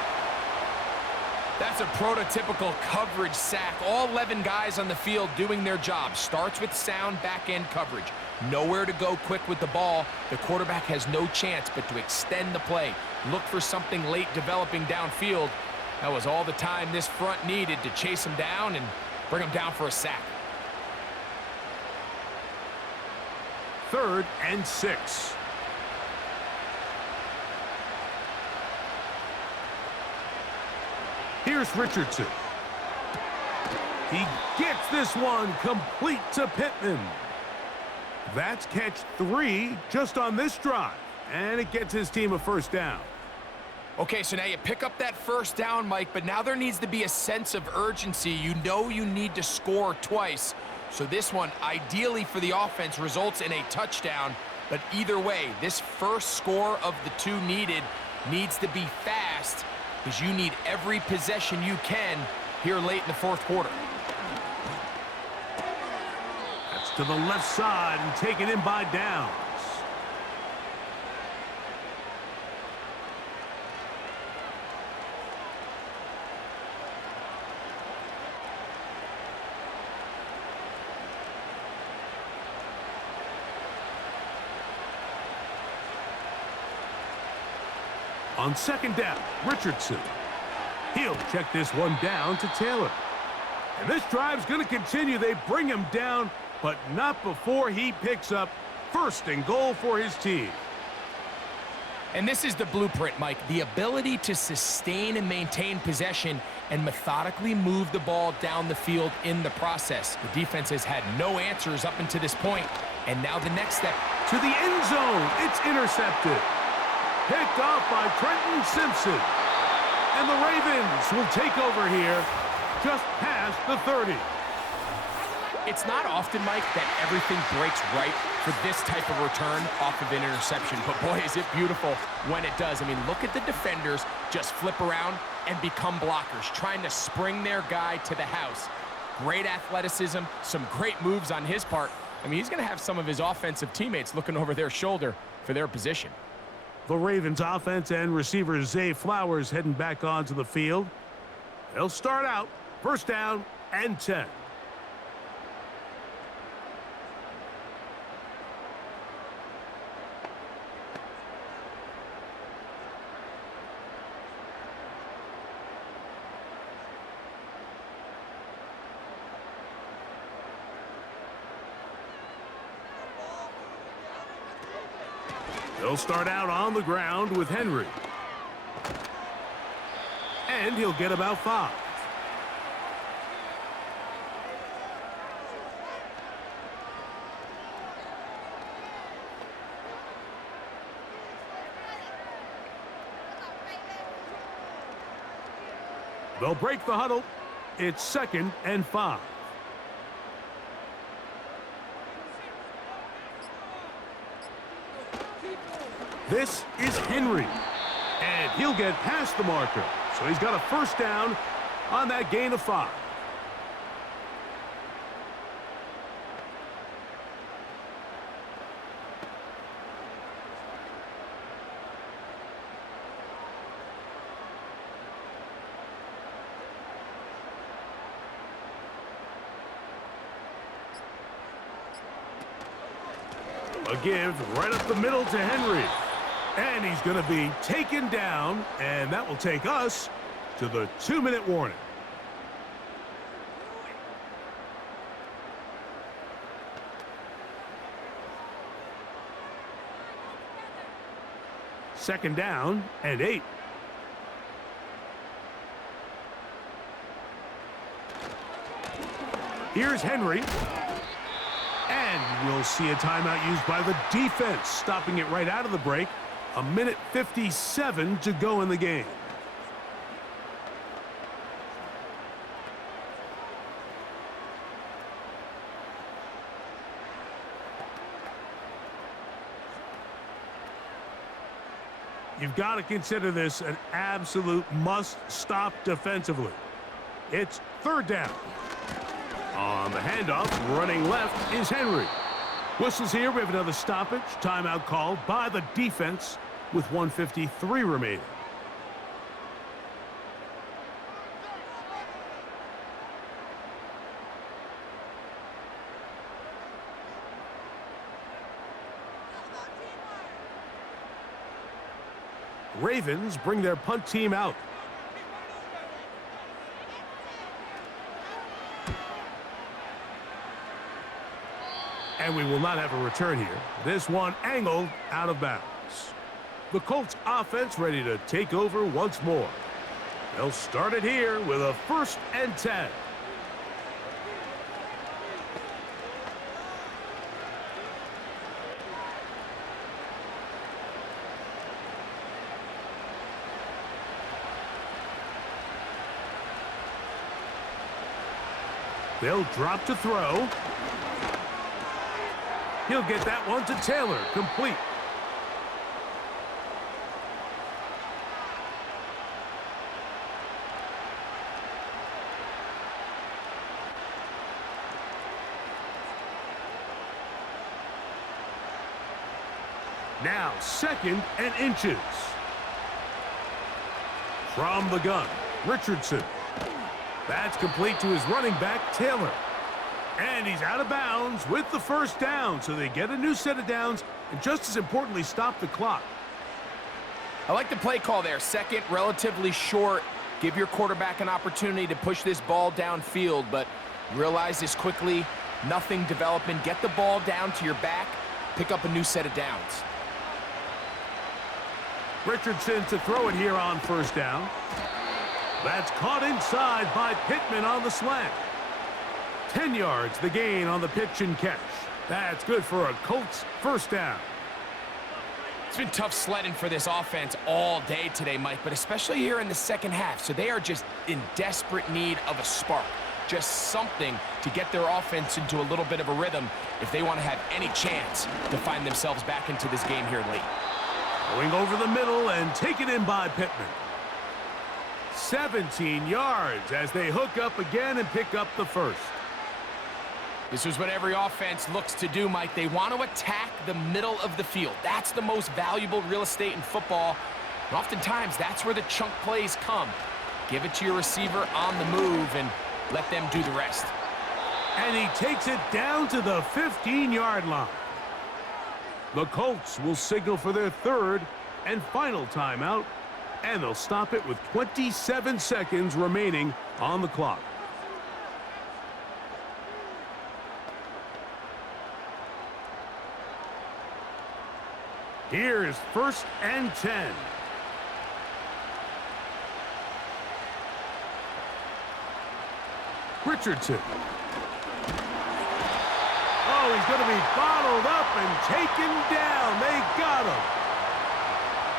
That's a prototypical coverage sack. All 11 guys on the field doing their job. Starts with sound back-end coverage. Nowhere to go quick with the ball. The quarterback has no chance but to extend the play. Look for something late developing downfield. That was all the time this front needed to chase him down and bring him down for a sack. 3rd and 6. Here's Richardson. He gets this one complete to Pittman. That's catch 3 just on this drive, and it gets his team a first down. Okay, so now you pick up that first down, Mike, but now there needs to be a sense of urgency. You know you need to score twice. So this one, ideally for the offense, results in a touchdown. But either way, this first score of the 2 needed needs to be fast because you need every possession you can here late in the 4th quarter. That's to the left side and taken in by Downs. On 2nd down, Richardson. He'll check this one down to Taylor. And this drive's going to continue. They bring him down, but not before he picks up 1st and goal for his team. And this is the blueprint, Mike. The ability to sustain and maintain possession and methodically move the ball down the field in the process. The defense has had no answers up until this point, And now the next step. To the end zone. It's intercepted. Picked off by Trenton Simpson. And the Ravens will take over here just past the 30. It's not often, Mike, that everything breaks right for this type of return off of an interception. But, boy, is it beautiful when it does. I mean, look at the defenders just flip around and become blockers, trying to spring their guy to the house. Great athleticism, some great moves on his part. I mean, he's going to have some of his offensive teammates looking over their shoulder for their position. The Ravens offense and receiver Zay Flowers heading back onto the field. They'll start out first down and 10. They'll start out on the ground with Henry. And he'll get about 5. They'll break the huddle. It's 2nd and 5. This is Henry, and he'll get past the marker. So he's got a first down on that gain of 5. A give right up the middle to Henry. And he's going to be taken down, and that will take us to the 2-minute warning. Second down and 8. Here's Henry. And we'll see a timeout used by the defense, stopping it right out of the break. 1:57 to go in the game. You've got to consider this an absolute must-stop defensively. It's 3rd down. On the handoff, running left is Henry. Whistles here. We have another stoppage. Timeout called by the defense with 1:53 remaining. Ravens bring their punt team out. And we will not have a return here. This one angled out of bounds. The Colts offense ready to take over once more. They'll start it here with a 1st and 10. They'll drop to throw. He'll get that one to Taylor, complete. Now 2nd and inches. From the gun, Richardson. That's complete to his running back, Taylor. And he's out of bounds with the first down, so they get a new set of downs and just as importantly stop the clock. I like the play call there. 2nd, relatively short. Give your quarterback an opportunity to push this ball downfield, but realize this quickly, nothing developing. Get the ball down to your back, pick up a new set of downs. Richardson to throw it here on first down. That's caught inside by Pittman on the slant. 10 yards the gain on the pitch and catch. That's good for a Colts first down. It's been tough sledding for this offense all day today, Mike, but especially here in the second half. So they are just in desperate need of a spark, just something to get their offense into a little bit of a rhythm if they want to have any chance to find themselves back into this game here late. Going over the middle and taken in by Pittman. 17 yards as they hook up again and pick up the first. This is what every offense looks to do, Mike. They want to attack the middle of the field. That's the most valuable real estate in football. And oftentimes, that's where the chunk plays come. Give it to your receiver on the move and let them do the rest. And he takes it down to the 15-yard line. The Colts will signal for their third and final timeout, and they'll stop it with 27 seconds remaining on the clock. Here's 1st and 10. Richardson. Oh, he's going to be bottled up and taken down. They got him.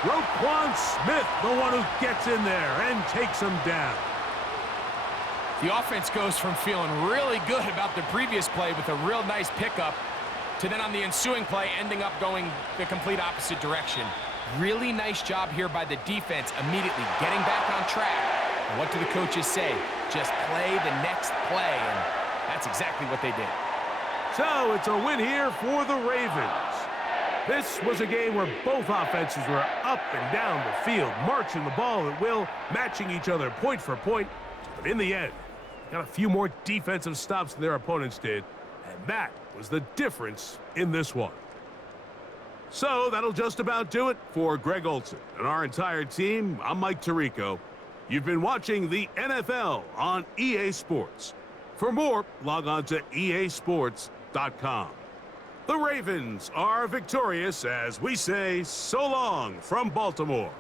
Roquan Smith, the one who gets in there and takes him down. The offense goes from feeling really good about the previous play with a real nice pickup to then on the ensuing play ending up going the complete opposite direction. Really nice job here by the defense immediately getting back on track. And what do the coaches say? Just play the next play, and that's exactly what they did. So it's a win here for the Ravens. This was a game where both offenses were up and down the field, marching the ball at will, matching each other point for point. But in the end, got a few more defensive stops than their opponents did, and that was the difference in this one. So that'll just about do it for Greg Olson and our entire team. I'm Mike Tirico. You've been watching the NFL on EA Sports. For more, log on to easports.com. The Ravens are victorious as we say so long from Baltimore.